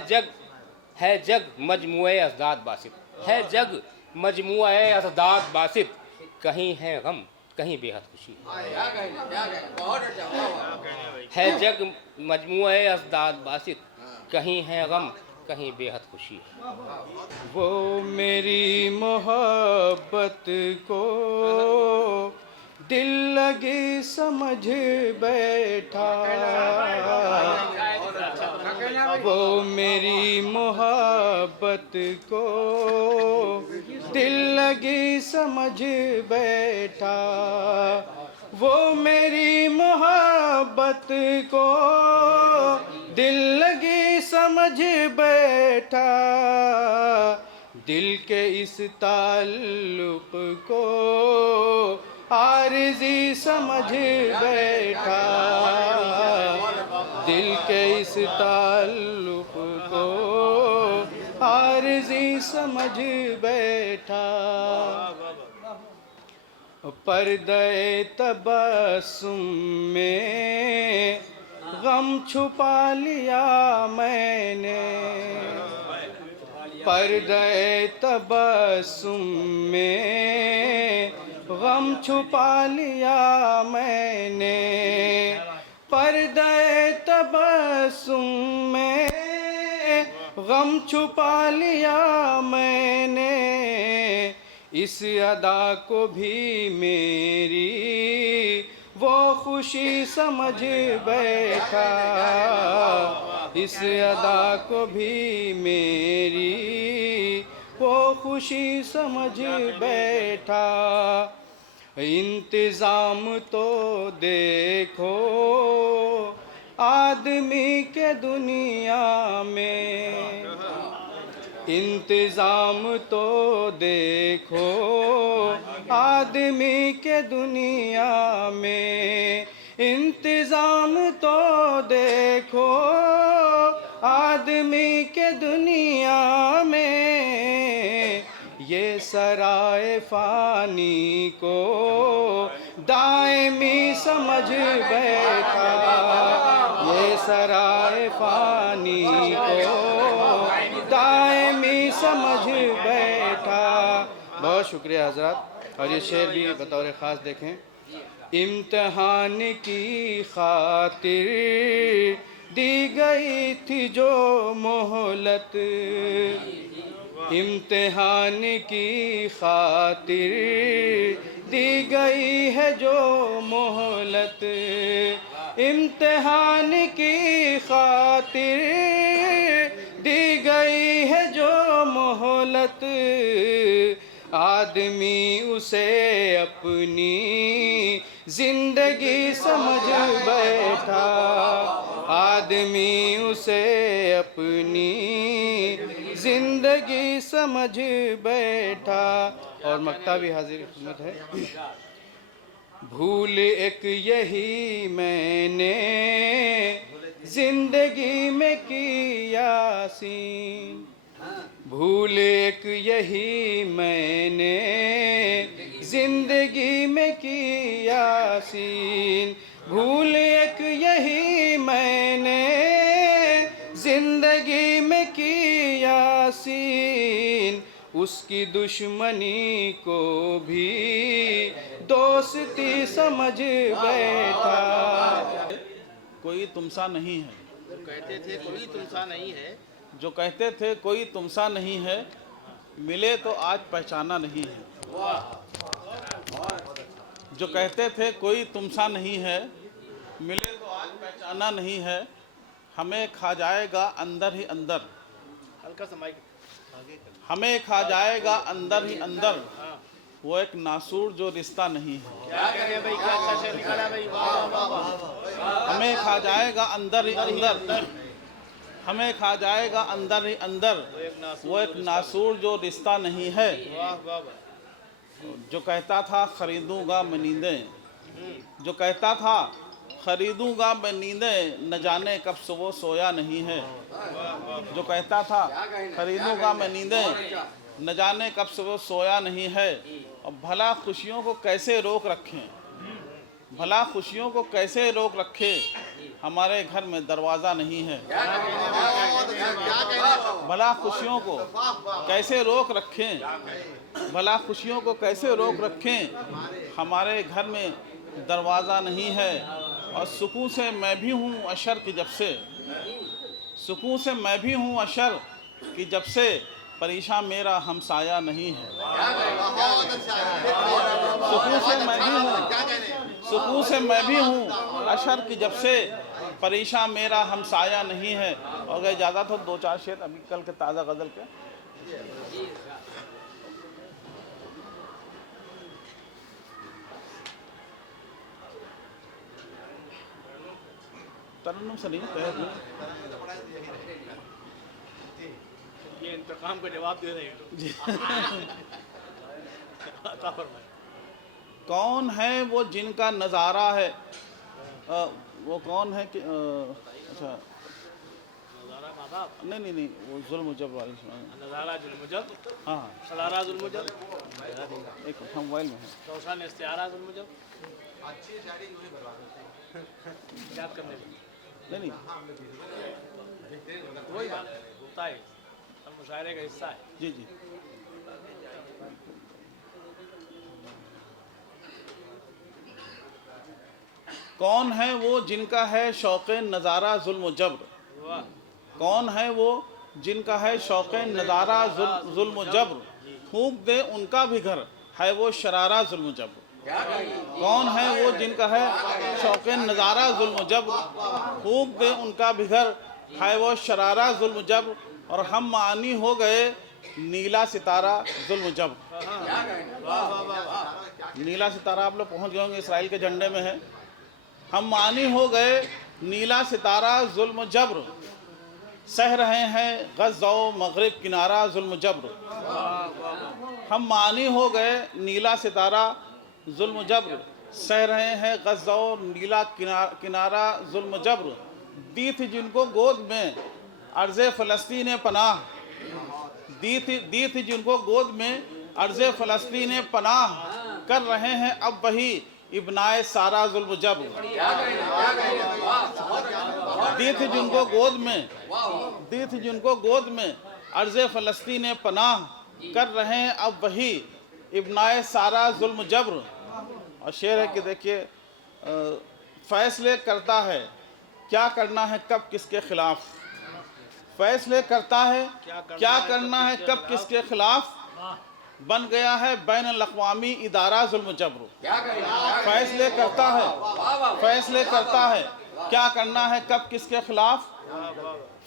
जग मजमुए अज़दाद बासित, है जग मजमुए अज़दाद बासित, कहीं है गम कहीं बेहद खुशी है जग मजमुए अज़दाद बासित, कहीं है गम कहीं बेहद खुशी है। वो मेरी मोहब्बत को दिल लगी समझ बैठा, वो मेरी मोहब्बत को दिल लगी समझ बैठा, वो मेरी मोहब्बत को दिल लगी समझ बैठा, दिल के इस ताल्लुक़ को आरज़ी समझ बैठा, दिल के इस ताल्लुक़ को अर्जी समझ बैठा, पर्दे तबस्सुम में गम छुपा लिया मैंने, पर्दे तबस्सुम में गम छुपा लिया मैंने, पर्दे तबस्सुम में गम छुपा लिया मैंने, इस अदा को भी मेरी वो खुशी समझ बैठा, इस अदा को भी मेरी वो खुशी समझ बैठा। इंतज़ाम तो देखो आदमी के दुनिया में, इंतज़ाम तो देखो आदमी के दुनिया में, इंतज़ाम तो देखो आदमी के दुनिया में, ये सराय फ़ानी को दायमी समझ बैठा, ये सराय फ़ानी को दायमी समझ बैठा। बहुत शुक्रिया हज़रात। और ये शेर भी बतौर ख़ास देखें। इम्तिहान की खातिर दी गई थी जो मोहलत, इम्तिहान की खातिर दी गई है जो मोहलत, इम्तिहान की खातिर दी गई है जो मोहलत, आदमी उसे अपनी जिंदगी समझ बैठा, आदमी उसे अपनी जिंदगी समझ बैठा। और मक्ता भी हाजिर खिदमत है। भूल एक यही मैंने जिंदगी में की यासीन, भूल एक यही मैंने जिंदगी में की यासीन, भूल एक यही मैंने जिंदगी में की यासीन, उसकी दुश्मनी को भी दोस्ती समझ बैठा। कोई तुमसा नहीं है, जो कहते थे कोई तुमसा नहीं है, जो कहते थे कोई तुमसा नहीं है, मिले तो आज पहचाना नहीं है। जो कहते थे कोई तुमसा नहीं है, मिले तो आज पहचाना नहीं है, हमें खा जाएगा अंदर ही अंदर, हल्का सा माइक हमें खा जाएगा अंदर ही अंदर, वो एक नासूर जो रिश्ता नहीं है। क्या करें भाई, क्या अच्छा शेर निकाला भाई, वाह वाह वाह। हमें खा जाएगा अंदर ही अंदर, हमें खा जाएगा अंदर ही अंदर, वो एक नासूर जो रिश्ता नहीं है। वाह वाह। जो कहता था खरीदूंगा मैं नींदें, जो कहता था खरीदूंगा मैं नींदें, न जाने कब से वो सोया नहीं है। जो कहता था खरीदूंगा मैं नींदें, न जाने कब से वो सोया नहीं है। और भला खुशियों को कैसे रोक रखें, भला खुशियों को कैसे रोक रखें, हमारे घर में दरवाज़ा नहीं है। भला खुशियों को कैसे रोक रखें, भला खुशियों को कैसे रोक रखें, हमारे घर में दरवाज़ा नहीं है। और सुकून से मैं भी हूँ अशर की जब से, सुकून से मैं भी हूँ अशर कि जब से, परेशान मेरा हमसाया नहीं है। सुकून से मैं भी हूँ, सुकून से मैं भी हूँ अशर की जब से, परेशान मेरा हमसाया नहीं है। और अगर इजाज़त हो दो चार शेर अभी कल के ताज़ा गज़ल के। तरन्नुम से नहीं, ये इंतकाम का जवाब दे रहे हैं। कौन है वो जिनका नज़ारा है, वो कौन है कि अच्छा नहीं नहीं नहीं, वो जुल्म जब वाली सुनाए। नज़ारा जुल्मुजब, हाँ सलारा जुल्मुजब, एक मोबाइल में है। कौसान इस्तिआरा जुल्मुजब, याद करने में नहीं नहीं, वही बात होता है, अब मुशायरे का हिस्सा है। जी जी। कौन है वो जिनका है शौक़ नज़ारा जुल्म जब्र? कौन है वो जिनका है शौक़ नज़ारा जुल्म जब्र? फूंक दे उनका भी घर है वो शरारा जुल्म जब्र। कौन है वो जिनका है शौक़ नज़ारा जुल्म जब्र? फूंक दे उनका भी घर है वो शरारा जुल्म जब्र। और हम मानी हो गए नीला सितारा जुल्म जब्र। नीला सितारा आप लोग पहुंच गए होंगे, इसराइल के झंडे में है। हम मानी हो गए नीला सितारा जुल्म जब्र, सह रहे हैं गज़ा मगरिब किनारा जुल्म जब्र। हम मानी हो गए नीला सितारा जुल्म जब्र, सह रहे हैं गज़ा नीला किनारा जुल्म जब्र। दी थी जिनको गोद में अर्ज़े फ़लस्तीन पनाह, दी थी जिनको गोद में अर्ज़े फ़लस्तीन पनाह, कर रहे हैं अब वही इब्नाए सारा जुल्म जब्र। दी थी जिनको गोद में, दी थी जिनको गोद में अर्ज़े फ़लस्तीन पनाह, कर रहे हैं अब वही इब्नाए सारा जुल्म जब्र। और शेर है कि देखिए, फैसले करता है क्या करना है कब किसके खिलाफ, फैसले करता है क्या करना है कब किसके खिलाफ, बन गया है बैन अल-अक़वामी इदारा जुल्म जब्र। फैसले करता है, फैसले करता है क्या करना है कब किसके खिलाफ,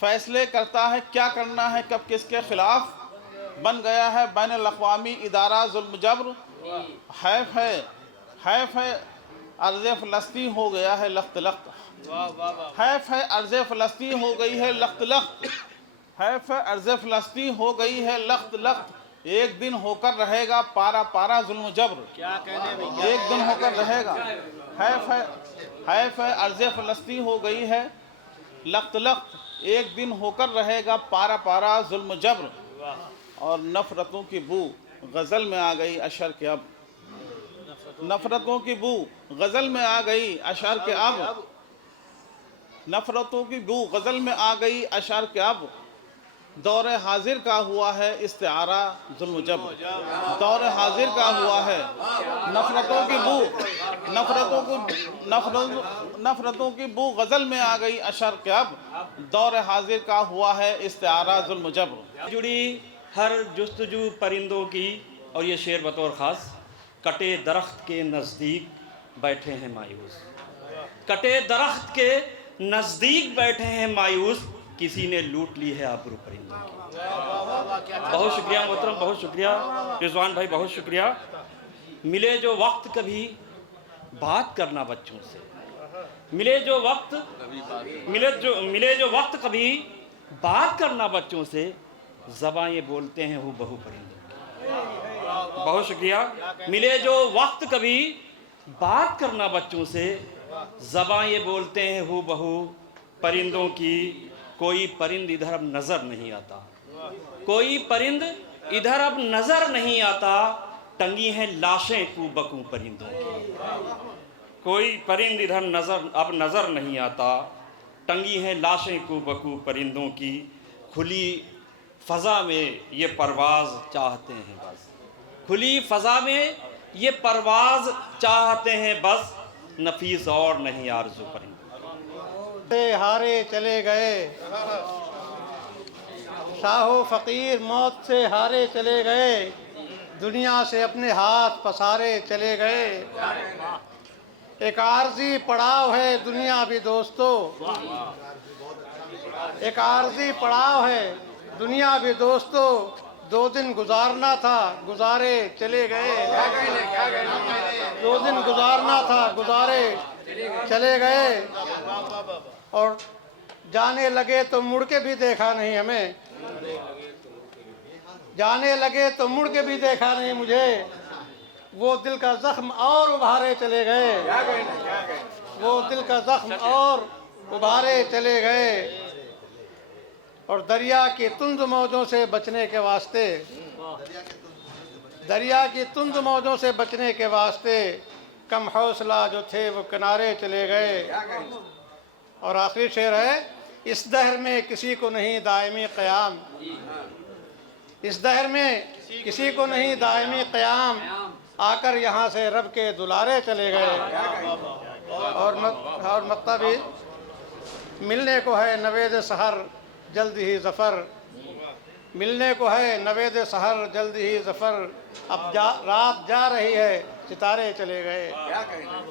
फैसले करता है क्या करना है कब किसके खिलाफ, बन गया है बैन अल-अक़वामी इदारा जुल्म जब्र। हैफ है अर्ज़े फ़लस्तीन हो गया है लख्त लख्त, हैफ है अर्ज़े फ़लस्तीन हो गई है लख्त लख्त, हैफ है अर्ज़े फ़लस्तीन हो गई है लख्त लख्त। एक दिन होकर रहेगा पारा पारा जुल्म जब्र। क्या कहने में, एक दिन होकर रहेगा। हैफ है अर्ज़े फ़लस्तीन हो गई है लख्त लख्त, एक दिन होकर रहेगा पारा पारा जुल्म जब्र। और नफ़रतों की बू गज़ल में आ गई अशर के अब, नफ़रतों की बू गज़ल में आ गई अशर के अब, नफ़रतों की बू गज़ल में आ गई अशर के अब। दौर हाजिर का हुआ है इस्तिआरा जुल्म जब्र, दौर हाजिर का हुआ है नफ़रतों की बू, नफ़रतों की बू गज़ल में आ गई अशर के अब। दौर हाजिर का हुआ है इस्तिआरा जुल्म जब्र। जुड़ी हर जुस्तजू परिंदों की, और ये शेर बतौर ख़ास, कटे दरख्त के नज़दीक बैठे हैं मायूस, कटे दरख्त के नज़दीक बैठे हैं मायूस, किसी ने लूट ली है आबरू परिंदों की। बहुत शुक्रिया मोहतरम, बहुत शुक्रिया रिजवान भाई, बहुत शुक्रिया। मिले जो वक्त कभी बात करना बच्चों से, मिले जो वक्त कभी बात करना बच्चों से, ज़बां ये बोलते हैं हूँ बहू परिंदों की। बहुत शुक्रिया। मिले जो वक्त कभी बात करना बच्चों से, ज़बां ये बोलते हैं हूँ बहू परिंदों की। कोई परिंद इधर अब नज़र नहीं आता, कोई परिंद इधर अब नज़र नहीं आता, टंगी हैं लाशें कू बकू परिंदों की। कोई परिंद इधर अब नज़र नहीं आता, टंगी हैं लाशें कू बकू परिंदों की। खुली फ़ज़ा में ये परवाज़ चाहते हैं बस, खुली फ़ज़ा में ये परवाज़ चाहते हैं बस, नफीस और नहीं आरज़ू परिंदों से हारे चले गए, शाहो फ़कीर मौत से हारे चले गए, दुनिया से अपने हाथ पसारे चले गए। एक आर्जी पड़ाव है दुनिया भी दोस्तों, एक आर्जी पड़ाव है दुनिया भी दोस्तों, 2 दिन गुजारना था गुजारे चले गए, 2 दिन गुजारना था गुजारे चले गए। और जाने लगे तो मुड़ के भी देखा नहीं हमें, जाने लगे तो मुड़ के भी देखा नहीं मुझे, वो दिल का जख्म और उभारे चले गए, वो दिल का जख्म और उभारे चले गए। और दरिया की तुंद मौजों से बचने के वास्ते, दरिया की तुंद मौजों से बचने के वास्ते कम हौसला जो थे वो किनारे चले गए। और आखिरी शेर है, इस दहर में किसी को नहीं दायमी क़याम, इस दहर में किसी को नहीं दायमी क़याम, आकर यहाँ से रब के दुलारे चले गए। और मक्ता भी, मिलने को है नवेद सहर जल्द ही ज़फ़र, मिलने को है नवेद सहर जल्द ही ज़फ़र, अब रात जा रही है सितारे चले गए,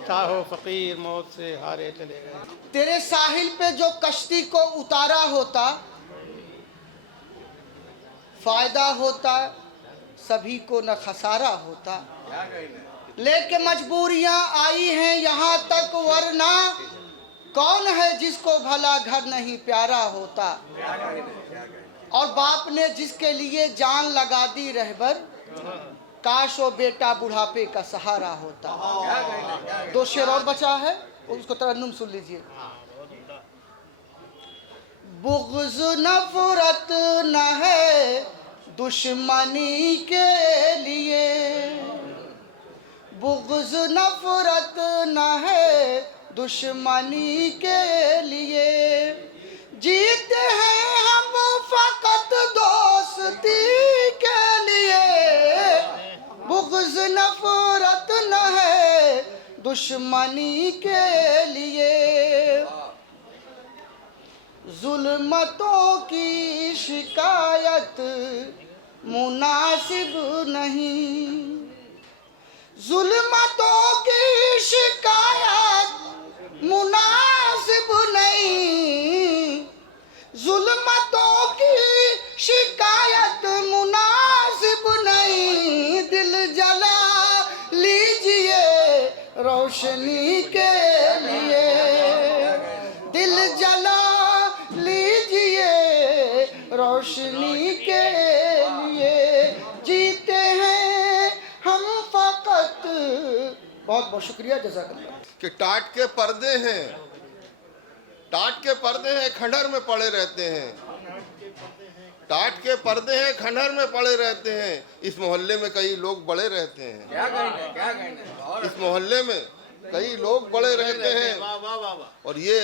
चाहो फ़कीर मौत से हारे चले गए। तेरे साहिल पे जो कश्ती को उतारा होता, फ़ायदा होता सभी को न खसारा होता, लेके मजबूरियां आई हैं यहाँ तक, वरना कौन है जिसको भला घर नहीं प्यारा होता। और बाप ने जिसके लिए जान लगा दी रहबर, काश वो बेटा बुढ़ापे का सहारा होता। दो शेर और बचा है, उसको तरन्नुम सुन लीजिए। बुग़्ज़ नफ़रत न है दुश्मनी के लिए, बुग़्ज़ नफ़रत न है दुश्मनी के लिए, जीते हैं हम फ़कत दोस्ती के लिए। बुग़्ज़ नफ़रत न है दुश्मनी के लिए, ज़ुल्मतों की शिकायत मुनासिब नहीं, ज़ुल्मतों की शिकायत मुनासिब नहीं, ज़ुल्मतों की शिकायत मुनासिब नहीं। दिल जला लीजिए रोशनी के लिए, दिल जला लीजिए रोशनी के लिए, जीते हैं हम फ़कत। बहुत बहुत शुक्रिया, जज़ाकल्लाह। कि टाट के पर्दे हैं, टाट के पर्दे हैं खंडहर में पड़े रहते हैं, टाट के पर्दे हैं खंडहर में पड़े रहते हैं। इस मोहल्ले में कई लोग बड़े रहते हैं, इस मोहल्ले में कई लोग बड़े रहते हैं, और ये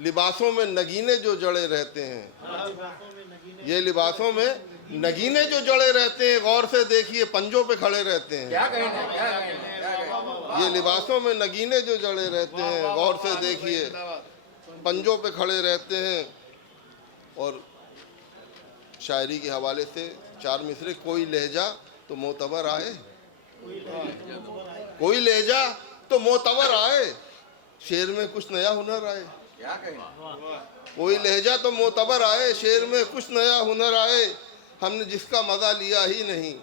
लिबासों में नगीने जो जड़े रहते हैं, ये लिबासों में नगीने जो जड़े रहते हैं, गौर से देखिए पंजों पे खड़े रहते हैं। ये लिबासों में नगीने जो जड़े रहते हैं, गौर से देखिए पंजों पे खड़े रहते हैं। और शायरी के हवाले से चार मिसरे, कोई लहजा तो मोतबर आए, कोई लहजा तो मोतबर आए, शेर में कुछ नया हुनर आए। कोई लहजा तो मोतबर आए, शेर में कुछ नया हुनर आए। हमने जिसका मज़ा लिया ही नहीं,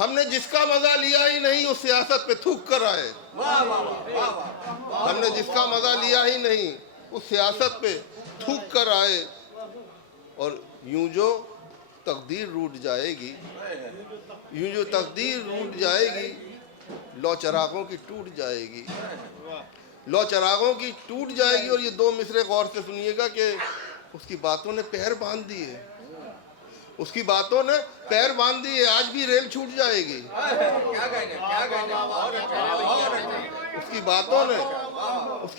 हमने जिसका मज़ा लिया ही नहीं, उस सियासत पे थूक कर आए। हमने जिसका मज़ा लिया ही नहीं, उस सियासत पे थूक कर आए। और यूं जो तकदीर रूठ जाएगी, यूं जो तकदीर रूठ जाएगी, लौ चरागों की टूट जाएगी, लौ चरागों की टूट जाएगी। और ये दो मिसरे गौर से सुनिएगा कि उसकी बातों ने पैर बांध दिए, उसकी बातों ने पैर बांध दिए, आज भी रेल छूट जाएगी। उसकी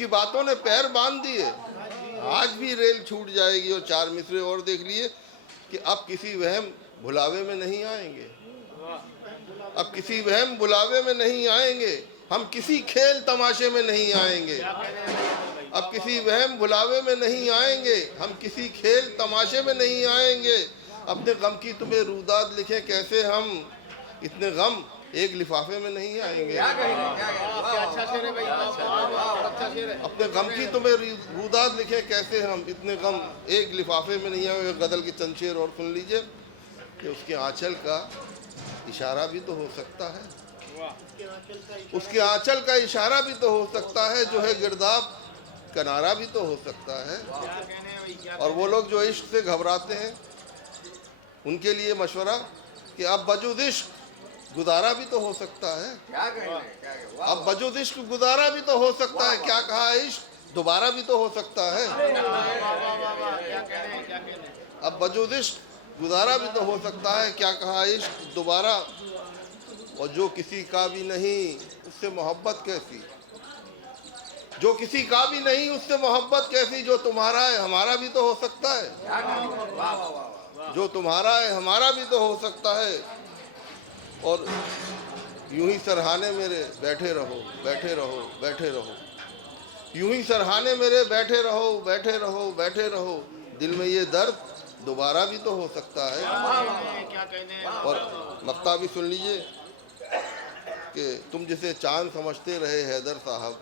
बातों ने पैर बांध दिए, आज भी रेल छूट जाएगी। और चार मिसरे और देख लिए कि अब किसी वहम भुलावे में नहीं आएंगे, अब किसी वहम भुलावे में नहीं आएंगे, हम किसी खेल तमाशे में नहीं आएंगे। अब किसी वहम भुलावे में नहीं आएंगे, हम किसी खेल तमाशे में नहीं आएंगे। अपने गम की तुम्हें रूदात लिखे कैसे हम, इतने गम एक लिफाफे में नहीं आएंगे। अपने गम की तुम्हें रूदात लिखे कैसे हम, इतने गम एक लिफाफे में नहीं आएंगे। गज़ल की चंद शेर और सुन लीजिए कि उसके आंचल का इशारा भी तो हो सकता है, उसके आंचल का इशारा भी तो हो सकता है, जो है गिरदाब किनारा भी तो हो सकता है। और वो लोग जो इश्क से घबराते हैं, उनके लिए मशवरा कि अब बजुद इश्क गुजारा भी तो हो सकता है, अब बजुद इश्क गुजारा भी तो हो सकता है। क्या कहा, इश्क दोबारा भी तो हो सकता है। अब वजूद इश्क गुजारा भी तो हो सकता है, क्या कहा इश्क दोबारा, और जो किसी का भी नहीं उससे मोहब्बत कैसी, जो किसी का भी नहीं उससे मोहब्बत कैसी, जो तुम्हारा है हमारा भी तो हो सकता है, जो तुम्हारा है हमारा भी तो हो सकता है। और यूं ही सरहाने मेरे बैठे रहो बैठे रहो बैठे रहो, यूं ही सरहाने मेरे बैठे रहो बैठे रहो बैठे रहो, दिल में ये दर्द दोबारा भी तो हो सकता है। और मक्ता भी सुन लीजिए कि तुम जिसे चांद समझते रहे हैदर साहब,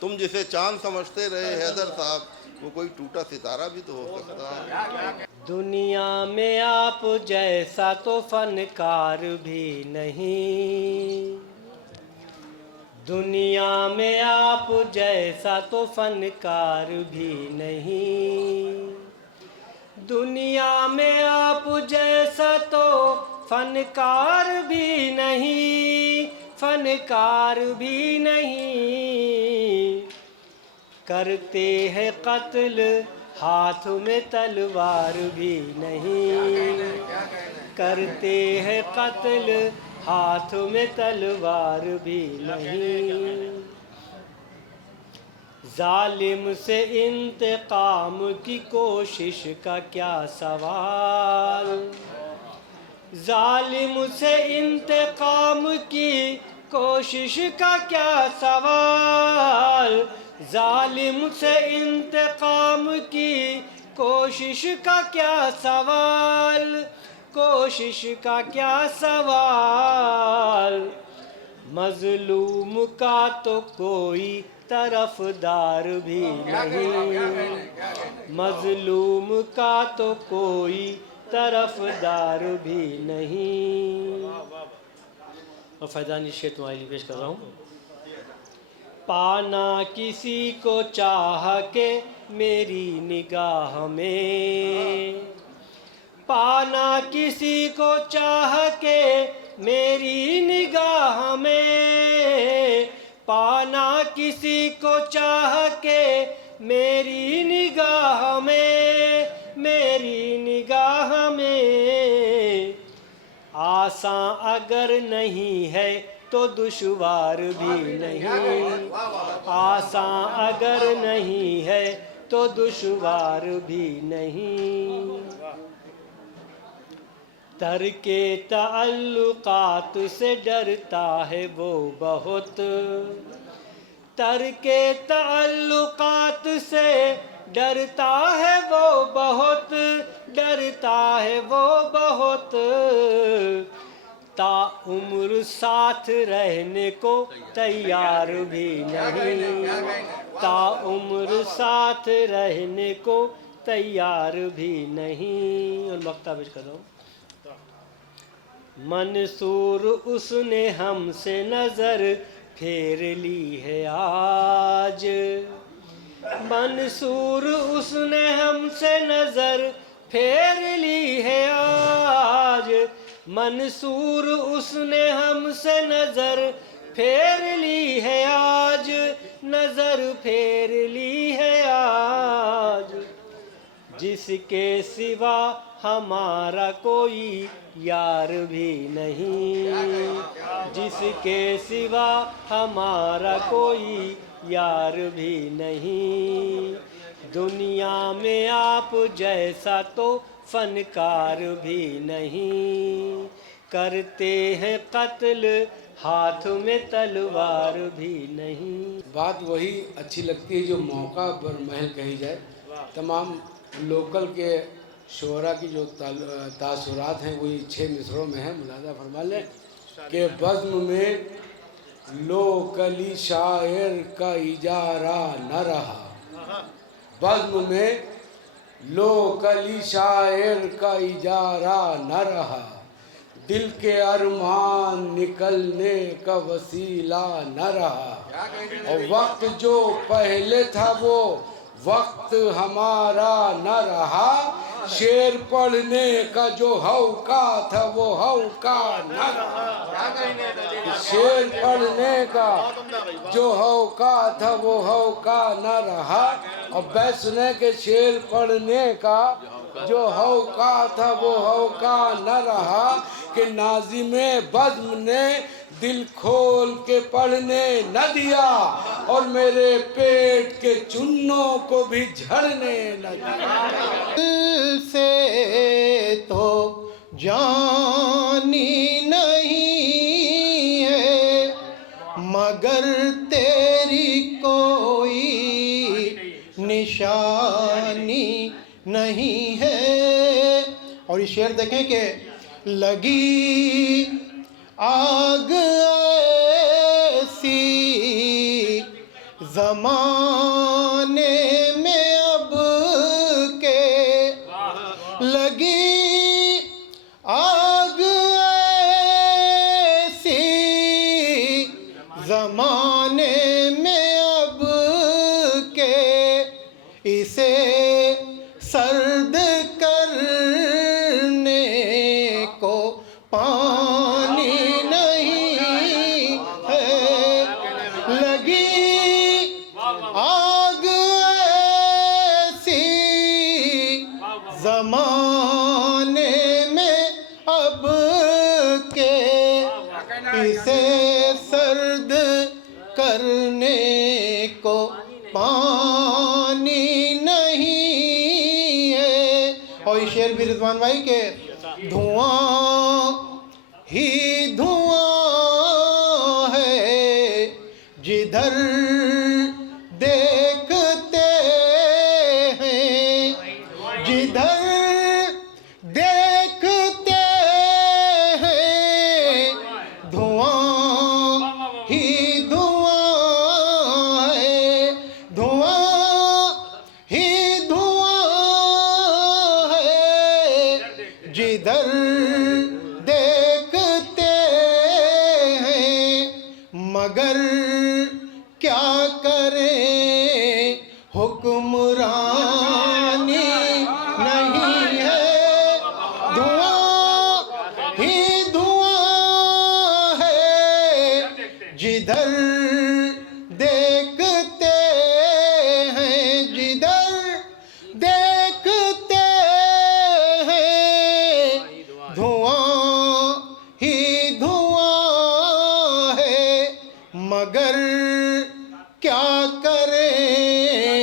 तुम जिसे चांद समझते रहे हैदर साहब, वो कोई टूटा सितारा भी तो हो सकता है। दुनिया में आप जैसा तो फनकार भी नहीं, दुनिया में आप जैसा तो फनकार भी नहीं, दुनिया में आप जैसा तो फनकार भी नहीं, फनकार भी नहीं, करते हैं कत्ल हाथ में तलवार भी नहीं, करते हैं कत्ल हाथ में तलवार भी नहीं, जालिम से इंतकाम की कोशिश का क्या सवाल, जालिम से इंतकाम की कोशिश का क्या सवाल, जालिम से इंतकाम की कोशिश का क्या सवाल, कोशिश का क्या सवाल, मजलूम का तो कोई तरफदार भी नहीं, मजलूम का तो कोई तरफदार भी नहीं। और फैजानी शेर तुम्हारे लिए पेश कर रहा हूँ। पाना किसी को चाह के मेरी निगाह में, पाना किसी को चाह के मेरी निगाह में, पाना किसी को चाह के मेरी निगाह में, मेरी निगाह में, आसान अगर नहीं है तो दुश्वार भी नहीं, आसान अगर नहीं है तो दुश्वार भी नहीं, तरके ताल्लुकात से डरता है वो बहुत, तरके ताल्लुकात से डरता है वो बहुत, डरता है वो बहुत, ताउम्र साथ रहने को तैयार भी नहीं, ताउम्र साथ रहने को तैयार भी नहीं। और मक्ता पेश कर रहा हूँ। मंसूर उसने हमसे नजर फेर ली है आज, मंसूर उसने हमसे नजर फेर ली है आज, मंसूर उसने हमसे नजर फेर ली है आज, नजर फेर ली है आज, जिसके सिवा हमारा कोई यार भी नहीं, जिसके सिवा हमारा कोई यार भी नहीं, दुनिया में आप जैसा तो फनकार भी नहीं, करते हैं कत्ल हाथ में तलवार भी नहीं। बात वही अच्छी लगती है जो मौका पर महल कही जाए। तमाम लोकल के शोरा की जो तासुरात हैं वही 6 मिसरों में है। मुलाजा फरमा लें कि बज़्म में लोकली शायर का इजारा न रहा, बज़्म में लोकली शायर का इजारा न रहा, दिल के अरमान निकलने का वसीला न रहा, और वक्त जो पहले था वो वक्त हमारा न रहा, शेर पढ़ने का जो औकात था वो औकात न रहा। शेर पढ़ने का जो औकात था वो औकात न रहा। और बैसने के शेर पढ़ने का जो औकात था वो औकात न रहा कि नाज़िमे बज़्म ने दिल खोल के पढ़ने न दिया और मेरे पेट के चुन्नों को भी झड़ने न दिया। दिल से तो जानी नहीं है मगर तेरी कोई निशानी नहीं है। और ये शेर देखें कि लगी आग ऐसी ज़माने में अब के लगी आग ऐसी ज़माने में अब के इसे सर्द करने को पानी नहीं है। लगी आग ऐसी ज़माने में अब के इसे सर्द करने को पानी नहीं है। और ये शेर भी रिजवान भाई के धुआं ही धुआं है जिधर देखते हैं जिधर देखते हैं धुआं ही धुआं है धुआं ही धुआं है जिधर देखते हैं मगर क्या करें हुक्मरानी नहीं है। धुआं ही धुआं है जिधर देखते हैं जिधर देखते हैं धुआं ही धुआं है मगर क्या करें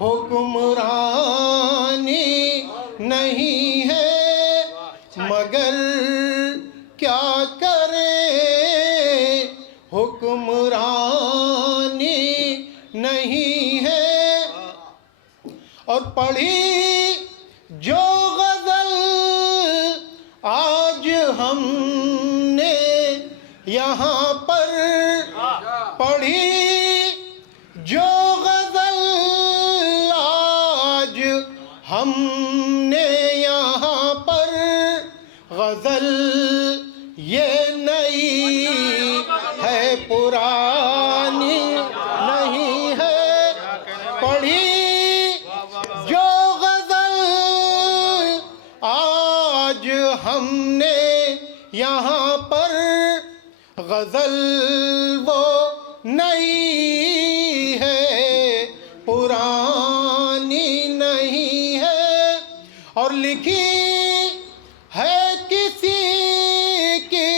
हुक्मरानी नहीं है मगर क्या करें हुक्मरानी नहीं है। और पढ़ी जो गज़ल आज हमने यहाँ पर पढ़ी जो गज़ल आज हमने यहाँ पर गज़ल ये नई है पुरानी नहीं है। पढ़ी जो गज़ल आज हमने यहाँ पर गज़ल वो नई है पुरानी नहीं है। और लिखी है किसी की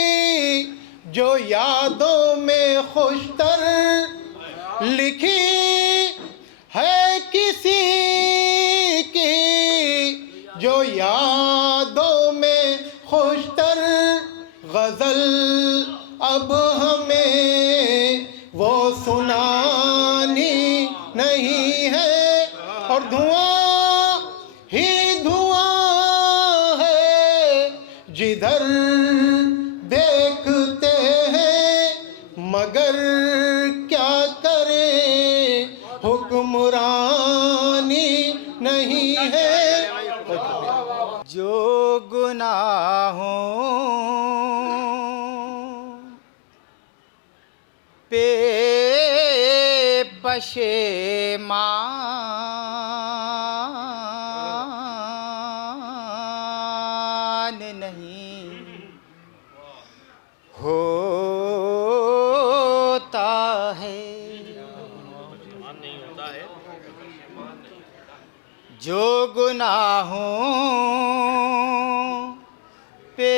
जो यादों में खुशतर लिखी है किसी की जो यादों में खुशतर गज़ल अब हमें वो सुनानी नहीं है। और धुआं ही धुआं है जिधर देखते हैं मगर क्या करें हुक्मरानी नहीं है। जो गुनाहों पे पशेमान नहीं होता है। जो गुनाहों पे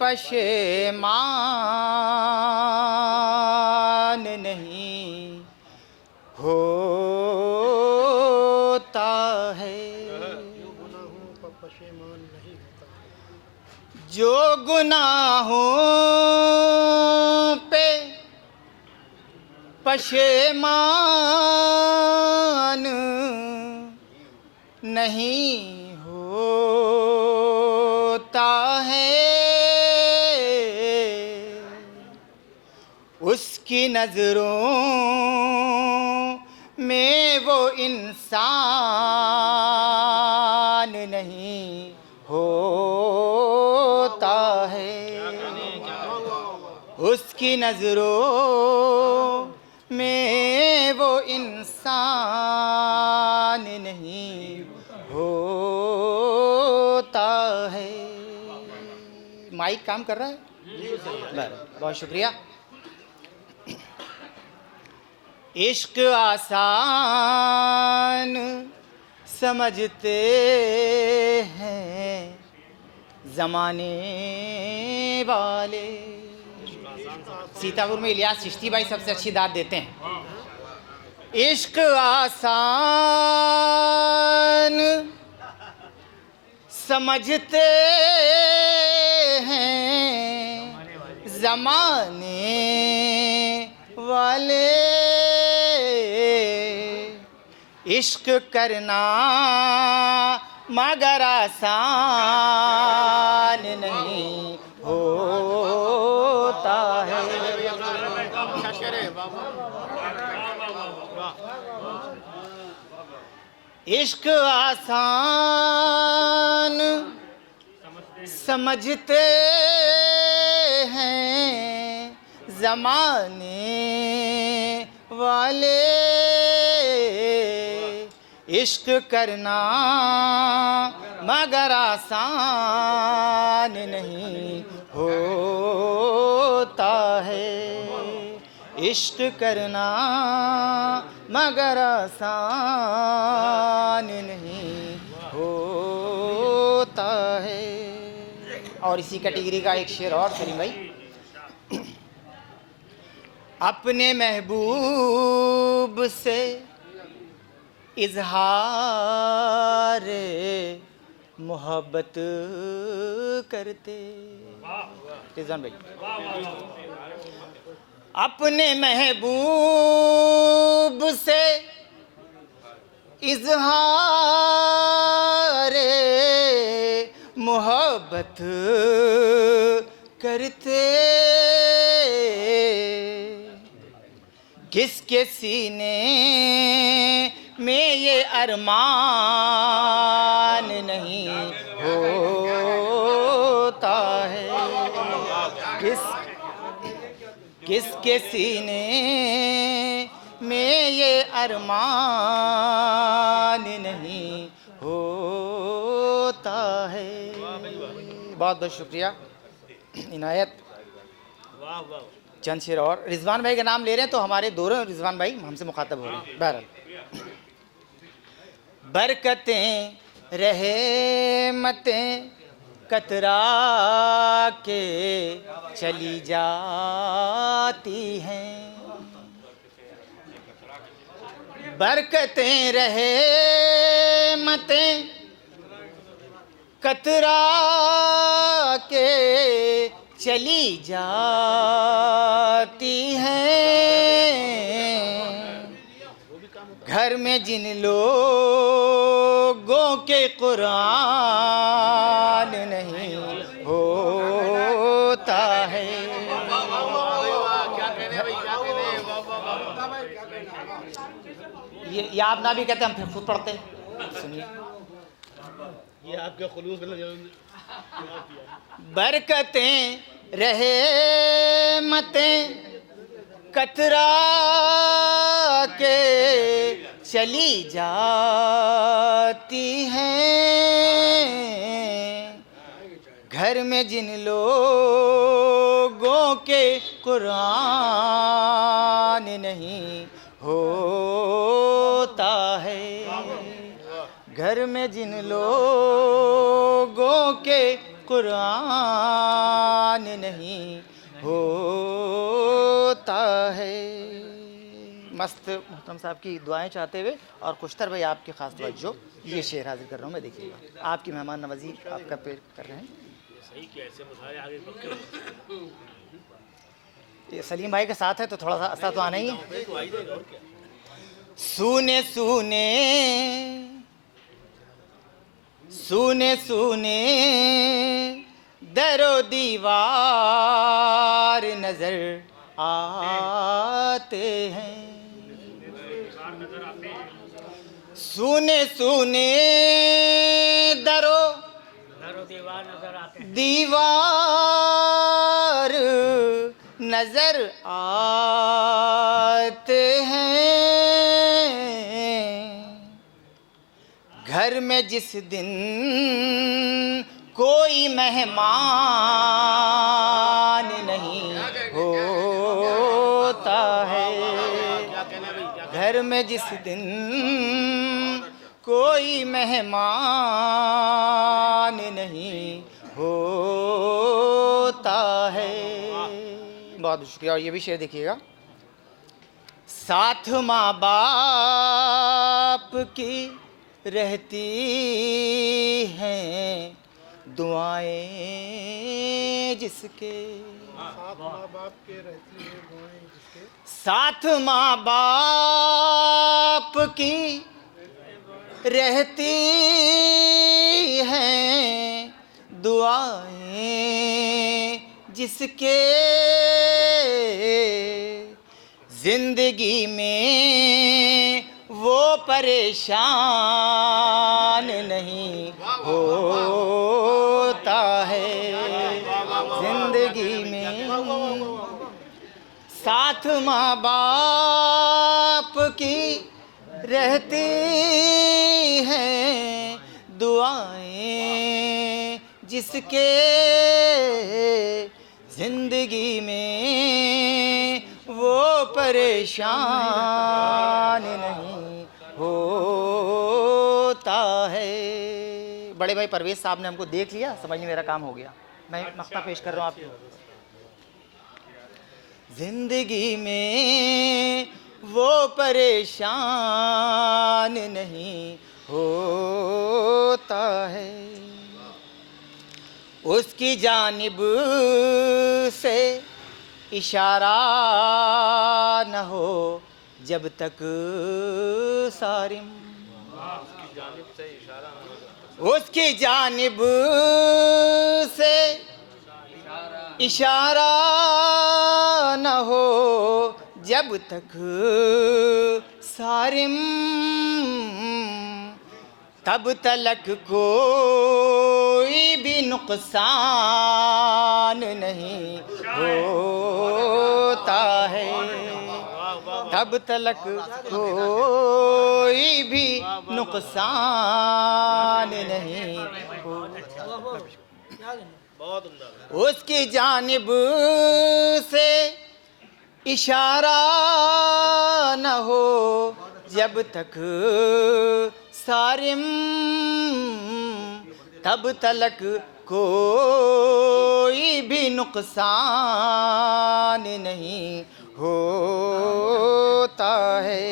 पशेमान नहीं होता है। जो गुनाहों पे पशेमान नहीं होता है, उसकी नजरों में वो इंसान नहीं होता है, उसकी नजरों में वो इंसान नहीं होता है। माइक काम कर रहा है? बहुत शुक्रिया। इश्क आसान समझते हैं जमाने वाले। सीतापुर में इलियास चिश्ती भाई सबसे अच्छी दाद देते हैं। इश्क आसान समझते हैं जमाने वाले। इश्क करना मगर आसान नहीं होता है। इश्क आसान समझते हैं जमाने वाले। इश्क करना मगर आसान नहीं होता है। इश्क करना मगर आसान नहीं होता है। और इसी कैटेगरी का एक शेर और सलीम भाई। अपने महबूब से इजहार मोहब्बत करते। रिजवान भाई। अपने महबूब से इजहार मोहब्बत करते। किसके सीने में ये अरमान नहीं होता है। किसके सीने में ये अरमान नहीं होता है। बहुत बहुत शुक्रिया इनायत। चंद शेर और। रिजवान भाई का नाम ले रहे हैं तो हमारे दोनों रिजवान भाई हमसे मुखातब हो रहे हैं। बहरहाल बरकतें रहमतें कतरा के चली जाती हैं। बरकतें रहमतें कतरा के चली जाती हैं। घर में जिन लोगों के कुरान नहीं होता है। ये आप ना भी कहते, हम फिर खुद पढ़ते। सुनिए, ये आपके खुलूस बरकतें रहमतें कतरा के चली जाती हैं। घर में जिन लोगों के कुरान नहीं होता है, घर में जिन लोगों के कुरान नहीं होता है। मस्त मोहतरम साहब की दुआएं चाहते हुए और खुशतर भाई आपके खास तवज्जो, ये शेर हाजिर कर रहा हूँ मैं, देखिएगा। आपकी मेहमान नवाजी आपका पेश कर रहे हैं। ये सलीम भाई के साथ है तो थोड़ा सा असर तो आना ही है। सुने सुने सुने सुने दरो दीवार नजर आते हैं, सुने सुने दरो दीवार नजर आते हैं। घर में जिस दिन कोई मेहमान नहीं होता है, घर में जिस दिन कोई मेहमान नहीं होता है। बहुत शुक्रिया। और ये भी शेर देखिएगा। साथ माँ बाप की रहती हैं दुआएं जिसके, साथ माँ बाप की रहती हैं दुआएं जिसके, जिंदगी में वो परेशान नहीं होता है, जिंदगी में साथ माँ बाप की रहती हैं दुआएं जिसके, जिंदगी में वो परेशान नहीं होता है। बड़े भाई परवेज साहब ने हमको देख लिया, समझने मेरा काम हो गया। मैं मक्ता पेश कर रहा हूँ आपको। जिंदगी में वो परेशान नहीं होता है, उसकी जानिब से इशारा न हो जब तक सारिम, उसकी जानिब से इशारा न हो जब तक सारिम, तब तलक कोई भी नुकसान नहीं होता है, तब तलक कोई भी नुकसान नहीं होता। उसकी जानिब से इशारा न हो जब तक सारिम, तब तलक कोई भी नुकसान नहीं होता है।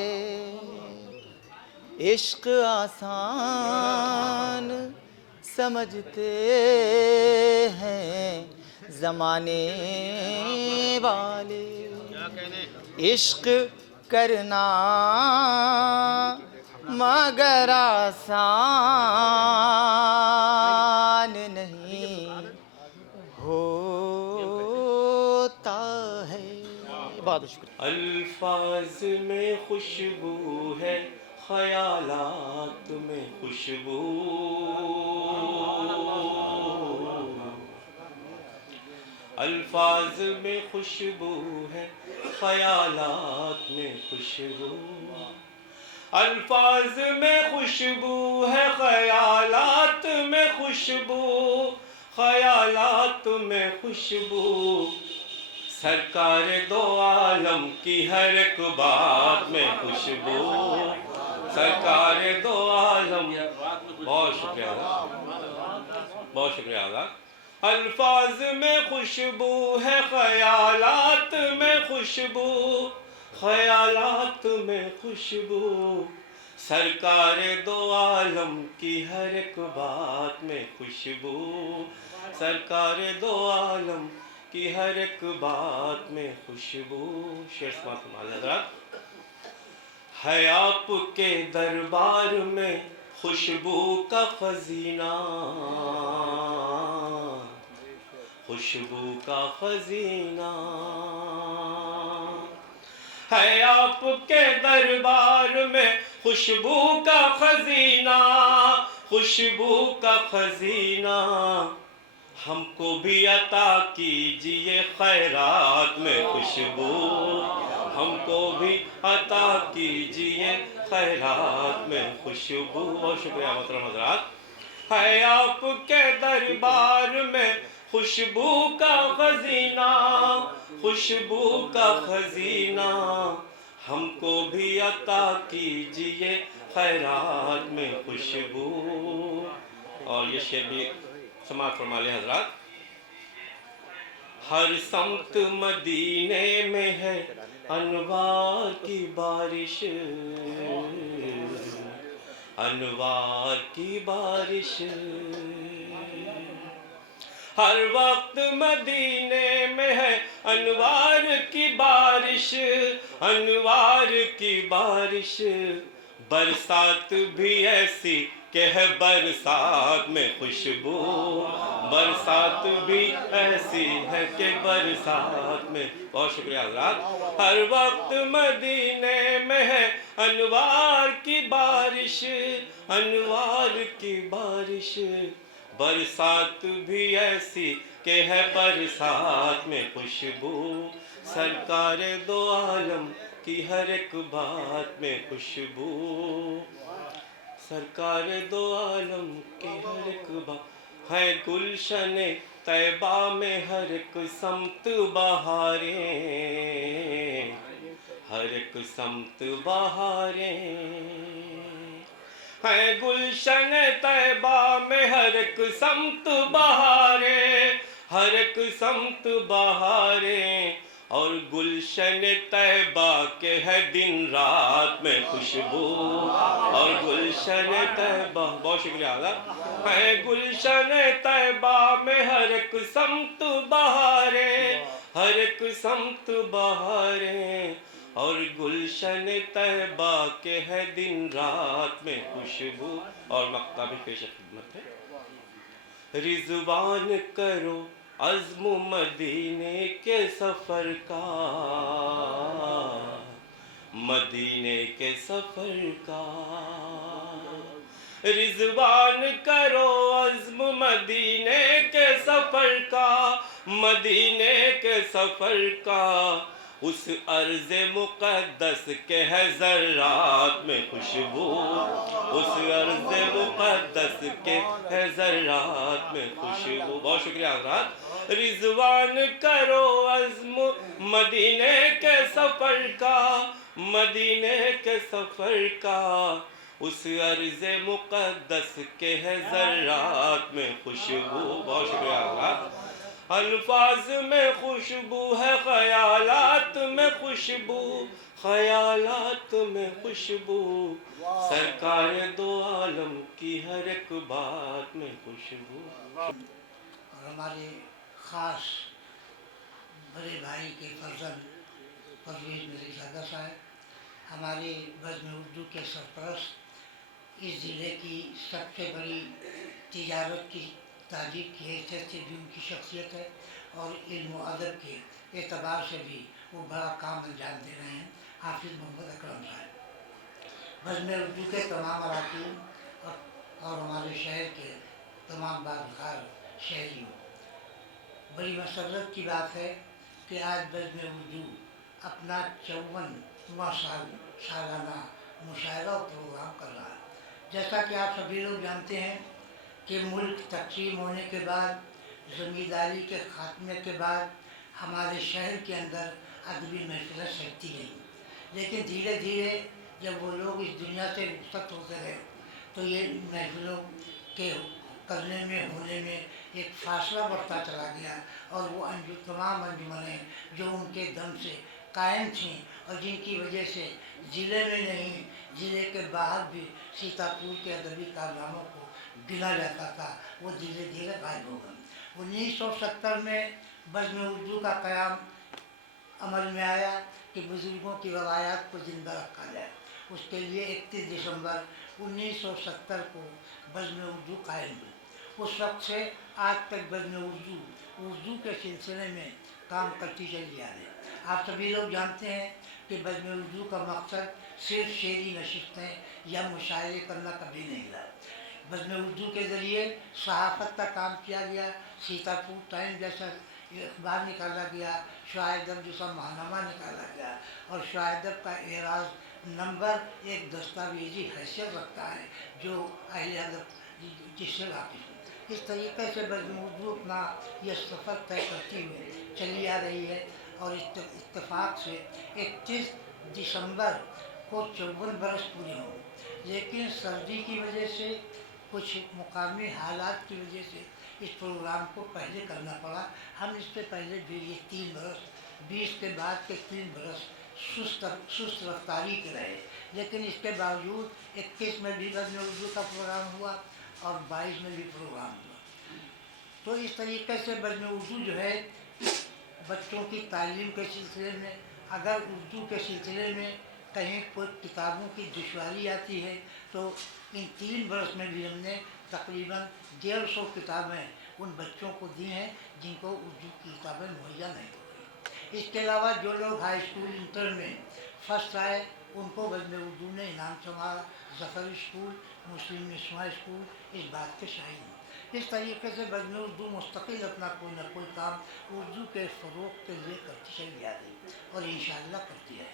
इश्क आसान समझते हैं ज़माने वाले, इश्क करना मगर आसान नहीं होता है। बहुत शुक्रिया। अल्फाज में खुशबू है, ख्यालात में खुशबू, अल्फाज में खुशबू है, ख्यालात में खुशबू, अल्फाज में खुशबू है, ख्यालात में खुशबू, ख्यालात में खुशबू, सरकार दो आलम की हर एक बात में खुशबू, सरकार दो आलम। बहुत शुक्रिया, बहुत शुक्रिया। अल्फाज में खुशबू है, ख्यालात में खुशबू, ख्यालात में खुशबू, सरकार दो आलम की हर एक बात में खुशबू, सरकार दो आलम की हर एक बात में खुशबू। शेर समाप्त फरमाइए हज़रात। है आपके दरबार में खुशबू का खजीना, खुशबू का खजीना, है आपके दरबार में खुशबू का खजीना, खुशबू का खजीना, हमको भी अता कीजिए खैरात में खुशबू, हमको भी अता कीजिए खैरात में खुशबू। बहुत शुक्रिया मोहतरम हज़रात। है आपके दरबार में खुशबू का खजीना, खुशबू का खजीना, हमको भी अता कीजिए खैरात में खुशबू। और ये शेर भी समाप्त फरमा लें हज़रात। हर समत मदीने में है अनवार की बारिश, अनवार की बारिश, हर वक्त मदीने में है अनवार की बारिश, अनवार की बारिश, बरसात भी ऐसी कि है बरसात में खुशबू, बरसात भी ऐसी है कि बरसात में। बहुत शुक्रिया हज़रात। हर वक्त मदीने में है अनवार की बारिश, अनवार की बारिश, बरसात भी ऐसी कि है बरसात में खुशबू, सरकार दो आलम की हर एक बात में खुशबू, सरकार दो आलम की हर एक बात। है गुलशन तैबा में हर एक समत बहारें, हर एक समत बहारें, है गुलशन तैबा में हर एक समत बहारें, हर एक समत बहारें, और गुलशन तैबा के है दिन रात में खुशबू, और गुलशन तैबा। बहुत शुक्रिया है गुलशन तैबा में हर एक समत बहारें, हर एक समत बहारें, और गुलशन तैबा के है दिन रात में खुशबू। और मक्ता भी पेश खिदमत है। रिजवान करो अज़्म मदीने के सफ़र का, मदीने के सफ़र का, रिजवान करो अज़्म मदीने के सफ़र का, मदीने के सफ़र का, उस अर्ज़ मुक़द्दस के है ज़र्रात में खुशबू, उस अर्ज़ मुक़द्दस के है ज़र्रात में खुशबू। बहुत शुक्रिया हज़रात। रिजवान करो अज़्म मदीने के सफ़र का, मदीने के सफ़र का, उस अर्ज़ मुक़द्दस के है ज़र्रात में खुशबू। बहुत शुक्रिया हज़रात। अल्फाज में खुशबू है, ख्यालात में खुशबू, ख्यालात में खुशबू, सरकार दो आलम की हर एक बात में खुशबू। और हमारे ख़ास बड़े भाई के फर्जंद परवेज़ मिर्ज़ा साहब, हमारे बज़्म उर्दू के सरपरस्त, इस ज़िले की सबसे बड़ी तिजारत की तारीफ की हैसियत से भी उनकी शख्सियत है, और इल्म व अदब के एतबार से भी वो बड़ा काम अंजाम दे रहे हैं। हाफिज़ मोहम्मद अकरम साहब बज़्म उर्दू के तमाम अरकान और हमारे शहर के तमाम बाज़ार शहरियों, बड़ी मसरत की बात है कि आज बज़्म उर्दू अपना 54वां सालाना मुशायरा और प्रोग्राम कर रहा है। जैसा कि आप सभी लोग जानते हैं कि मुल्क तक़सीम होने के बाद जमींदारी के खात्मे के बाद हमारे शहर के अंदर अदबी महफिलें सजती रहीं, लेकिन धीरे धीरे जब वो लोग इस दुनिया से रुखसत होते रहे तो ये महफिलों के करने में होने में एक फासला बढ़ता चला गया और वो तमाम अंजुमनें जो उनके दम से कायम थीं और जिनकी वजह से ज़िले में नहीं ज़िले के बाहर भी सीतापुर के अदबी कारनामों को गिना जाता था, वो धीरे धीरे गायब हो गए। 1970 में बज़्म उर्दू का क़याम अमल में आया कि बुज़ुर्गों की रवायात को ज़िंदा रखा जाए। उसके लिए 31 दिसंबर 1970 को बज़्म उर्दू कायम हुई। उस वक्त से आज तक बज़्म उर्दू के सिलसिले में काम करती चली आ रही। आप सभी लोग जानते हैं कि बज़्म उर्दू का मकसद सिर्फ शेरी नशिस्तें या मुशायरे करना कभी नहीं रहा। बज़्म उर्दू के ज़रिए सहाफ़त का काम किया गया, सीतापुर टाइम जैसा अखबार निकाला गया, शायदब जैसा महानामा निकाला गया और शायदब का एराज नंबर एक दस्तावेजी हैसियत रखता है जो अहले अदब जिससे वाकिफ़ है। इस तरीके से बज़्म उर्दू अपना यह सफ़र तय करती हुई चली आ रही है और इत्तेफाक से 31 दिसंबर को 54 बरस पूरे होंगे, लेकिन सर्दी की वजह से कुछ मुकामी हालात की वजह से इस प्रोग्राम को पहले करना पड़ा। हम इससे पहले भी ये 3 बरस 20 के बाद के 3 बरस सुस्त रफ्तारी के रहे, लेकिन इसके बावजूद 21 में भी बज़्म उर्दू का प्रोग्राम हुआ और 22 में भी प्रोग्राम हुआ। तो इस तरीके से बज़्म उर्दू जो है बच्चों की तालीम के सिलसिले में, अगर उर्दू के सिलसिले में कहीं कोई किताबों की दुश्वारी आती है तो इन 3 बरस में भी हमने तकरीबन 150 किताबें उन बच्चों को दी हैं जिनको उर्दू की किताबें मुहैया नहीं हो रही। इसके अलावा जो लोग हाई स्कूल इंटर में फर्स्ट आए उनको बज़्म उर्दू ने इनाम संभाला। ज़फ़र स्कूल, मुस्लिम निस्वां स्कूल इस बात के शाहिद हैं। इस तरीके से बज़्म उर्दू मुस्तकिल अपना कोई न कोई काम उर्दू के फ़रोग़ के लिए करती चली आ रही और इंशाअल्लाह करती है।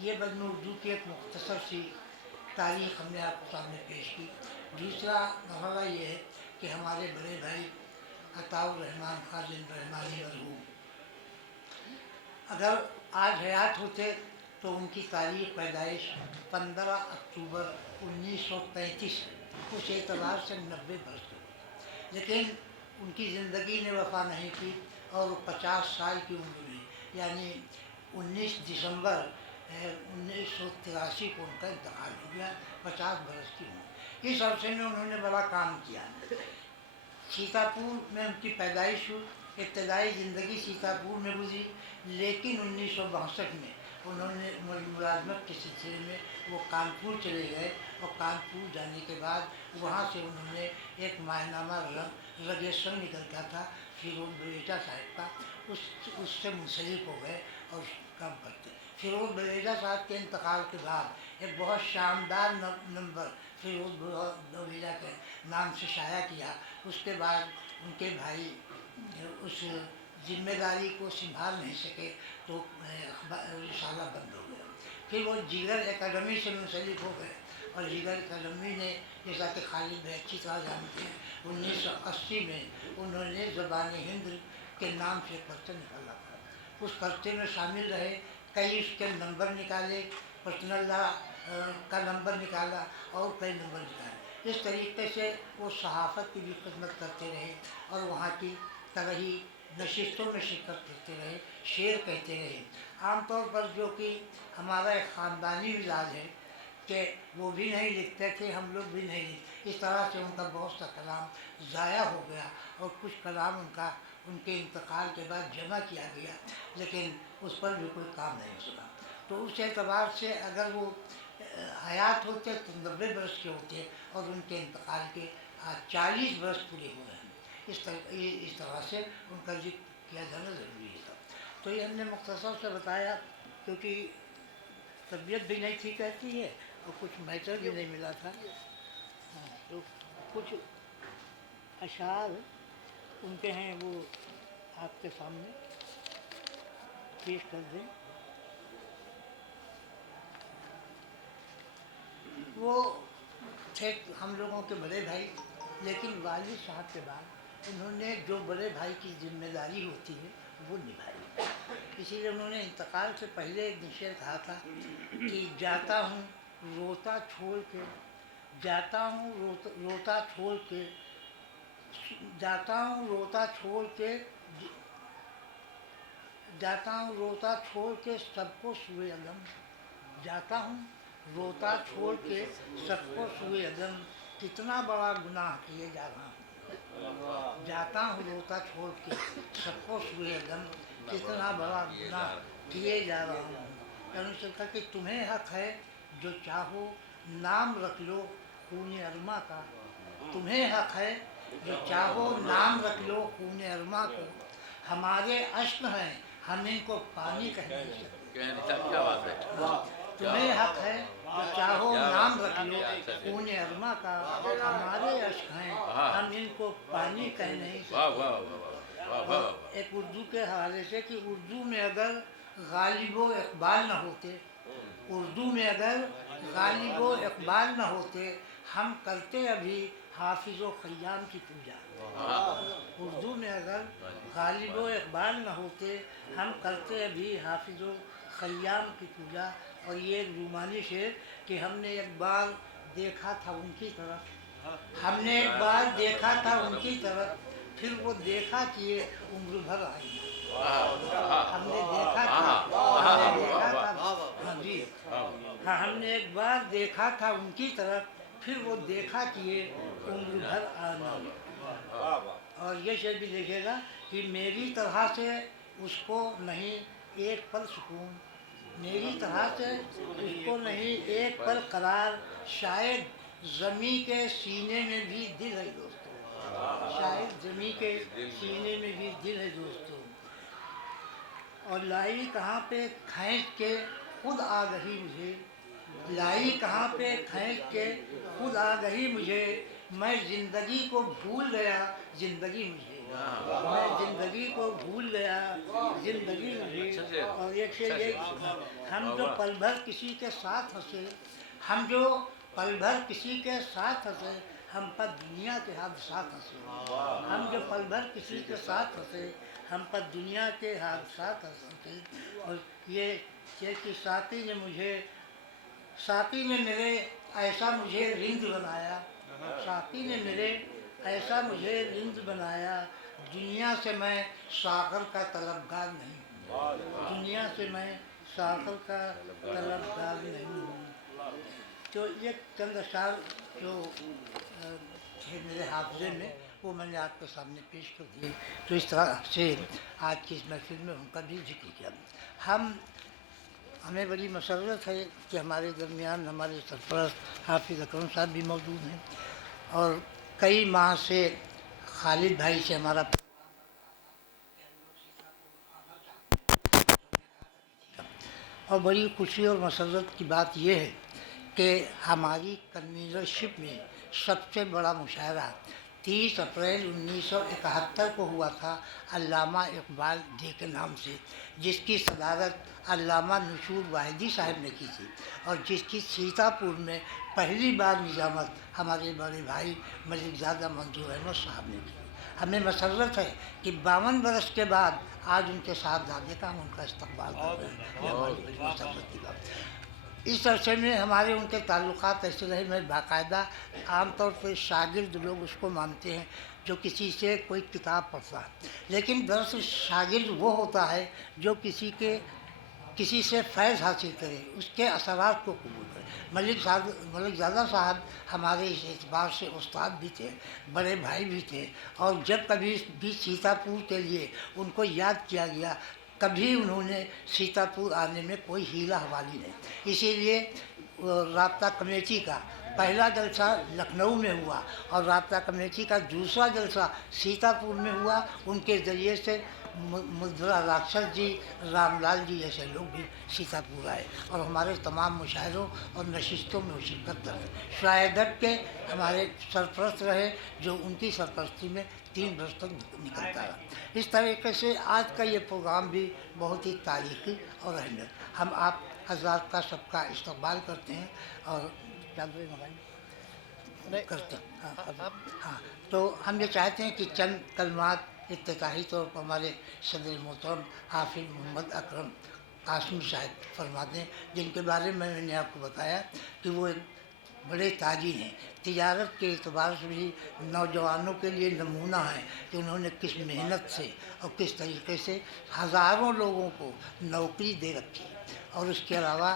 ये बज़्म उर्दू की एक मुख्तसर सी तारीख़ हमने आपके सामने पेश की। दूसरा मरहला ये है कि हमारे बड़े भाई अताउर रहमान खाज़िन रहमानी मरहूम अगर आज हयात होते तो उनकी तारीख़ पैदाइश 15 अक्टूबर 1933 है। उस एतबार से 90 बरस के, लेकिन उनकी ज़िंदगी ने वफ़ा नहीं की और वो 50 साल की उम्र में यानी 19 दिसंबर 1983 को उनका इंतकाल हो गया, 50 बरस की उम्र। इस अरसे में उन्होंने बड़ा काम किया। सीतापुर में उनकी पैदाइश हुई, इब्तदाई ज़िंदगी सीतापुर में गुजरी, लेकिन 1962 में उन्होंने मुलाजमत के सिलसिले में वो कानपुर चले गए और कानपुर जाने के बाद वहाँ से उन्होंने एक माहनामा रगेशन निकल गया था फिरोज बवेजा साहब का, उससे मुंसलिक हो गए और काम करते। फिरोज बवेजा साहब के इंतकाल के बाद एक बहुत शानदार नंबर फिरोज बवेजा के नाम से शाया किया। उसके बाद उनके भाई उस जिम्मेदारी को संभाल नहीं सके तो रिसाला बंद हो गया। फिर वो जिगर एकेडमी से मुंसलिक हो गए और जिगर एकेडमी ने, जैसा कि खालिद भाई अच्छी तरह जानते हैं, 1980 में उन्होंने ज़बान हिंद के नाम से पर्चा निकाला था। उस पर्चे में शामिल रहे, कई उसके नंबर निकाले, पर्सनल का नंबर निकाला और कई नंबर निकाले। इस तरीके से वो सहाफ़त की भी खिदमत करते रहे और वहाँ की तरही नशिस्तों में शिरकत करते रहे, शेर कहते रहे। आमतौर पर जो कि हमारा एक ख़ानदानी मिजाज है कि वो भी नहीं लिखते थे, हम लोग भी नहीं लिखते, इस तरह से उनका बहुत सा कलाम ज़ाया हो गया और कुछ कलाम उनका उनके इंतकाल के बाद जमा किया गया, लेकिन उस पर भी कोई काम नहीं हुआ। तो उस एतबार से अगर वो हयात होते तो 90 बरस के होते और उनके इंतकाल के 40 बरस पूरे हुए हैं। इस तरह से उनका जिक्र किया जाना ज़रूरी था। तो ये हमने मुख्तसर से बताया क्योंकि तबीयत भी नहीं ठीक रहती है और कुछ मैटर भी नहीं मिला था। तो कुछ अशार उनके हैं वो आपके सामने पेश कर दें। वो थे हम लोगों के बड़े भाई, लेकिन वालिद साहब के बाद उन्होंने जो बड़े भाई की जिम्मेदारी होती है वो निभाई। इसीलिए उन्होंने इंतकाल से पहले एक निश्चय कहा था कि जाता हूँ रोता छोड़ के, जाता हूँ रोता छोड़ के, जाता हूँ रोता छोड़ के, जाता हूँ रोता छोड़ के सबको सुए अदम, जाता हूँ रोता छोड़ के सबको सुए अदम, कितना बड़ा गुनाह किए जा रहा हूँ। जाता हूँ रोता छोड़ के सबको सुए अदम, कितना बड़ा गुनाह किए जा रहा हूँ। कहने कहा कि तुम्हें हक है जो चाहो नाम रख लो खून अरमा का, तुम्हें हक है जो चाहो नाम रख लो खून अरमा को, हमारे अश्क हैं हम इनको पानी कह नहीं सकते। तुम्हें हक है जो चाहो नाम रख लो खून अरमा का, हमारे अश्क हैं हम इनको पानी कह नहीं सकते। एक उर्दू के हवाले से कि उर्दू में अगर गालिब व इकबाल न होते, उर्दू में अगर गालिब व इकबाल न होते, हम करते अभी हाफिज़ व ख़य्याम की पूजा। उर्दू में अगर गालिब व इकबाल न होते, हम करते अभी हाफिज़ व ख़य्याम की पूजा। और ये एक रूमानी शेर कि हमने एक बार देखा था उनकी तरफ, हमने एक बार देखा था उनकी तरफ, फिर वो देखा किए उम्र भर आई। हमने देखा था, हमने देखा था, हाँ जी, हाँ, हमने एक बार देखा था उनकी तरफ, फिर वो देखा किए उम्र भर आना। और ये शेर भी देखेगा कि मेरी तरह से उसको नहीं एक पल सुकून, मेरी तरह से उसको नहीं एक पल करार, शायद ज़मी के सीने में भी दिल है दोस्तों, शायद ज़मी के सीने में भी दिल है दोस्तों। और लाई कहाँ पे खींच के खुद आ गई मुझे, लाई कहाँ पे खींच के खुद आ गई मुझे, मैं ज़िंदगी को भूल गया ज़िंदगी मुझे, मैं ज़िंदगी को भूल गया ज़िंदगी मुझे। और एक से एक, हम जो पल भर किसी के साथ हंसे, हम जो पल भर किसी के साथ हंसे, हम पर दुनिया के हादसात हंसे, हम जो पल भर किसी के साथ हंसे, हम पर दुनिया के हादसात हंसे। और ये कि साथी ने मुझे, साथी ने मेरे ऐसा मुझे रिंद बनाया, साथी ने मेरे ऐसा मुझे रिंद बनाया, दुनिया से मैं सागर का तलबगार नहीं हूँ, दुनिया से मैं सागर का तलबगार नहीं हूँ। तो ये चंद अशार जो थे मेरे हाफजे में, वो मैंने आपके सामने पेश कर दिए। तो इस तरह से आज की इस महफिल में उनका भी जिक्र किया। हमें बड़ी मसरत है कि हमारे दरमियान हमारे सरपरस्त हाफिज़ अकरम साहब भी मौजूद हैं, और कई माह से खालिद भाई से हमारा और बड़ी खुशी और मसरत की बात यह है कि हमारी कन्वीनरशिप में सबसे बड़ा मुशायरा 30 अप्रैल 1971 को हुआ था अल्लामा इकबाल डे के नाम से, जिसकी सदारत अल्लामा नशूर वाहिदी साहब ने की थी, और जिसकी सीतापुर में पहली बार निजामत हमारे बड़े भाई मलिकज़ादा मंजूर अहमद साहब ने की। हमें मसरत है कि 52 बरस के बाद आज उनके साहबजादे का हम उनका इस्तकबाल कर रहे हैं। ये हमारी बड़ी मसरत की बात। इस अरसे में हमारे उनके ताल्लुकात ऐसे रहे, मैं बाकायदा आमतौर पर शागिर्द लोग उसको मानते हैं जो किसी से कोई किताब पढ़ता है, लेकिन दरअसल शागिर्द वो होता है जो किसी से फैज़ हासिल करे, उसके असरात को कबूल करे। मलिकज़ादा साहब हमारे इस एतबार से उस्ताद भी थे, बड़े भाई भी थे, और जब कभी भी सीतापुर के लिए उनको याद किया गया, कभी उन्होंने सीतापुर आने में कोई हीला हवाली नहीं। इसीलिए राब्ता कमेटी का पहला जलसा लखनऊ में हुआ और राब्ता कमेटी का दूसरा जलसा सीतापुर में हुआ। उनके ज़रिए से मुद्रा राक्षस जी, रामलाल जी जैसे लोग भी सीतापुर आए और हमारे तमाम मुशायरों और नशिस्तों में शिरकत करें। शायद के हमारे सरपरस्त रहे जो उनकी सरपरस्ती में 3 वर्ष तक निकलता रहा। इस तरीके से आज का ये प्रोग्राम भी बहुत ही तारीखी और अहमियत। हम आप हज़रात का सबका इस्तकबाल करते हैं और क्या करते हैं। हाँ, तो हम ये चाहते हैं कि चंद कलमात इफ्तिताही तौर पर हमारे सदर मोहतरम हाफिज मोहम्मद अकरम कासिम साहब फरमा दें, जिनके बारे में मैंने आपको बताया कि वो एक बड़े ताजी हैं। तिजारत के एतबार से भी नौजवानों के लिए नमूना है कि उन्होंने किस मेहनत से और किस तरीके से हज़ारों लोगों को नौकरी दे रखी। और उसके अलावा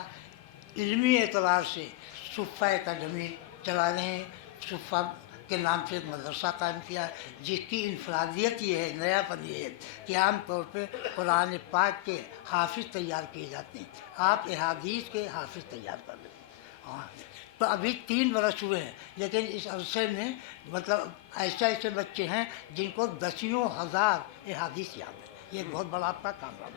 इल्मी एतबार से सुफ़ा अकादमी चला रहे हैं। सुफ़ा के नाम से एक मदरसा कायम किया है, जिसकी इनफरादियत ये है, नयापन ये है कि आम तौर पे कुरान पाक के हाफिज़ तैयार किए जाते हैं, आप अहादीस के हाफिज़ तैयार कर लेते हैं। हाँ, तो अभी 3 बरस हुए हैं, लेकिन इस अरसे में मतलब ऐसे बच्चे हैं जिनको 10,000 अहादीस याद है। ये बहुत बड़ा आपका काम है।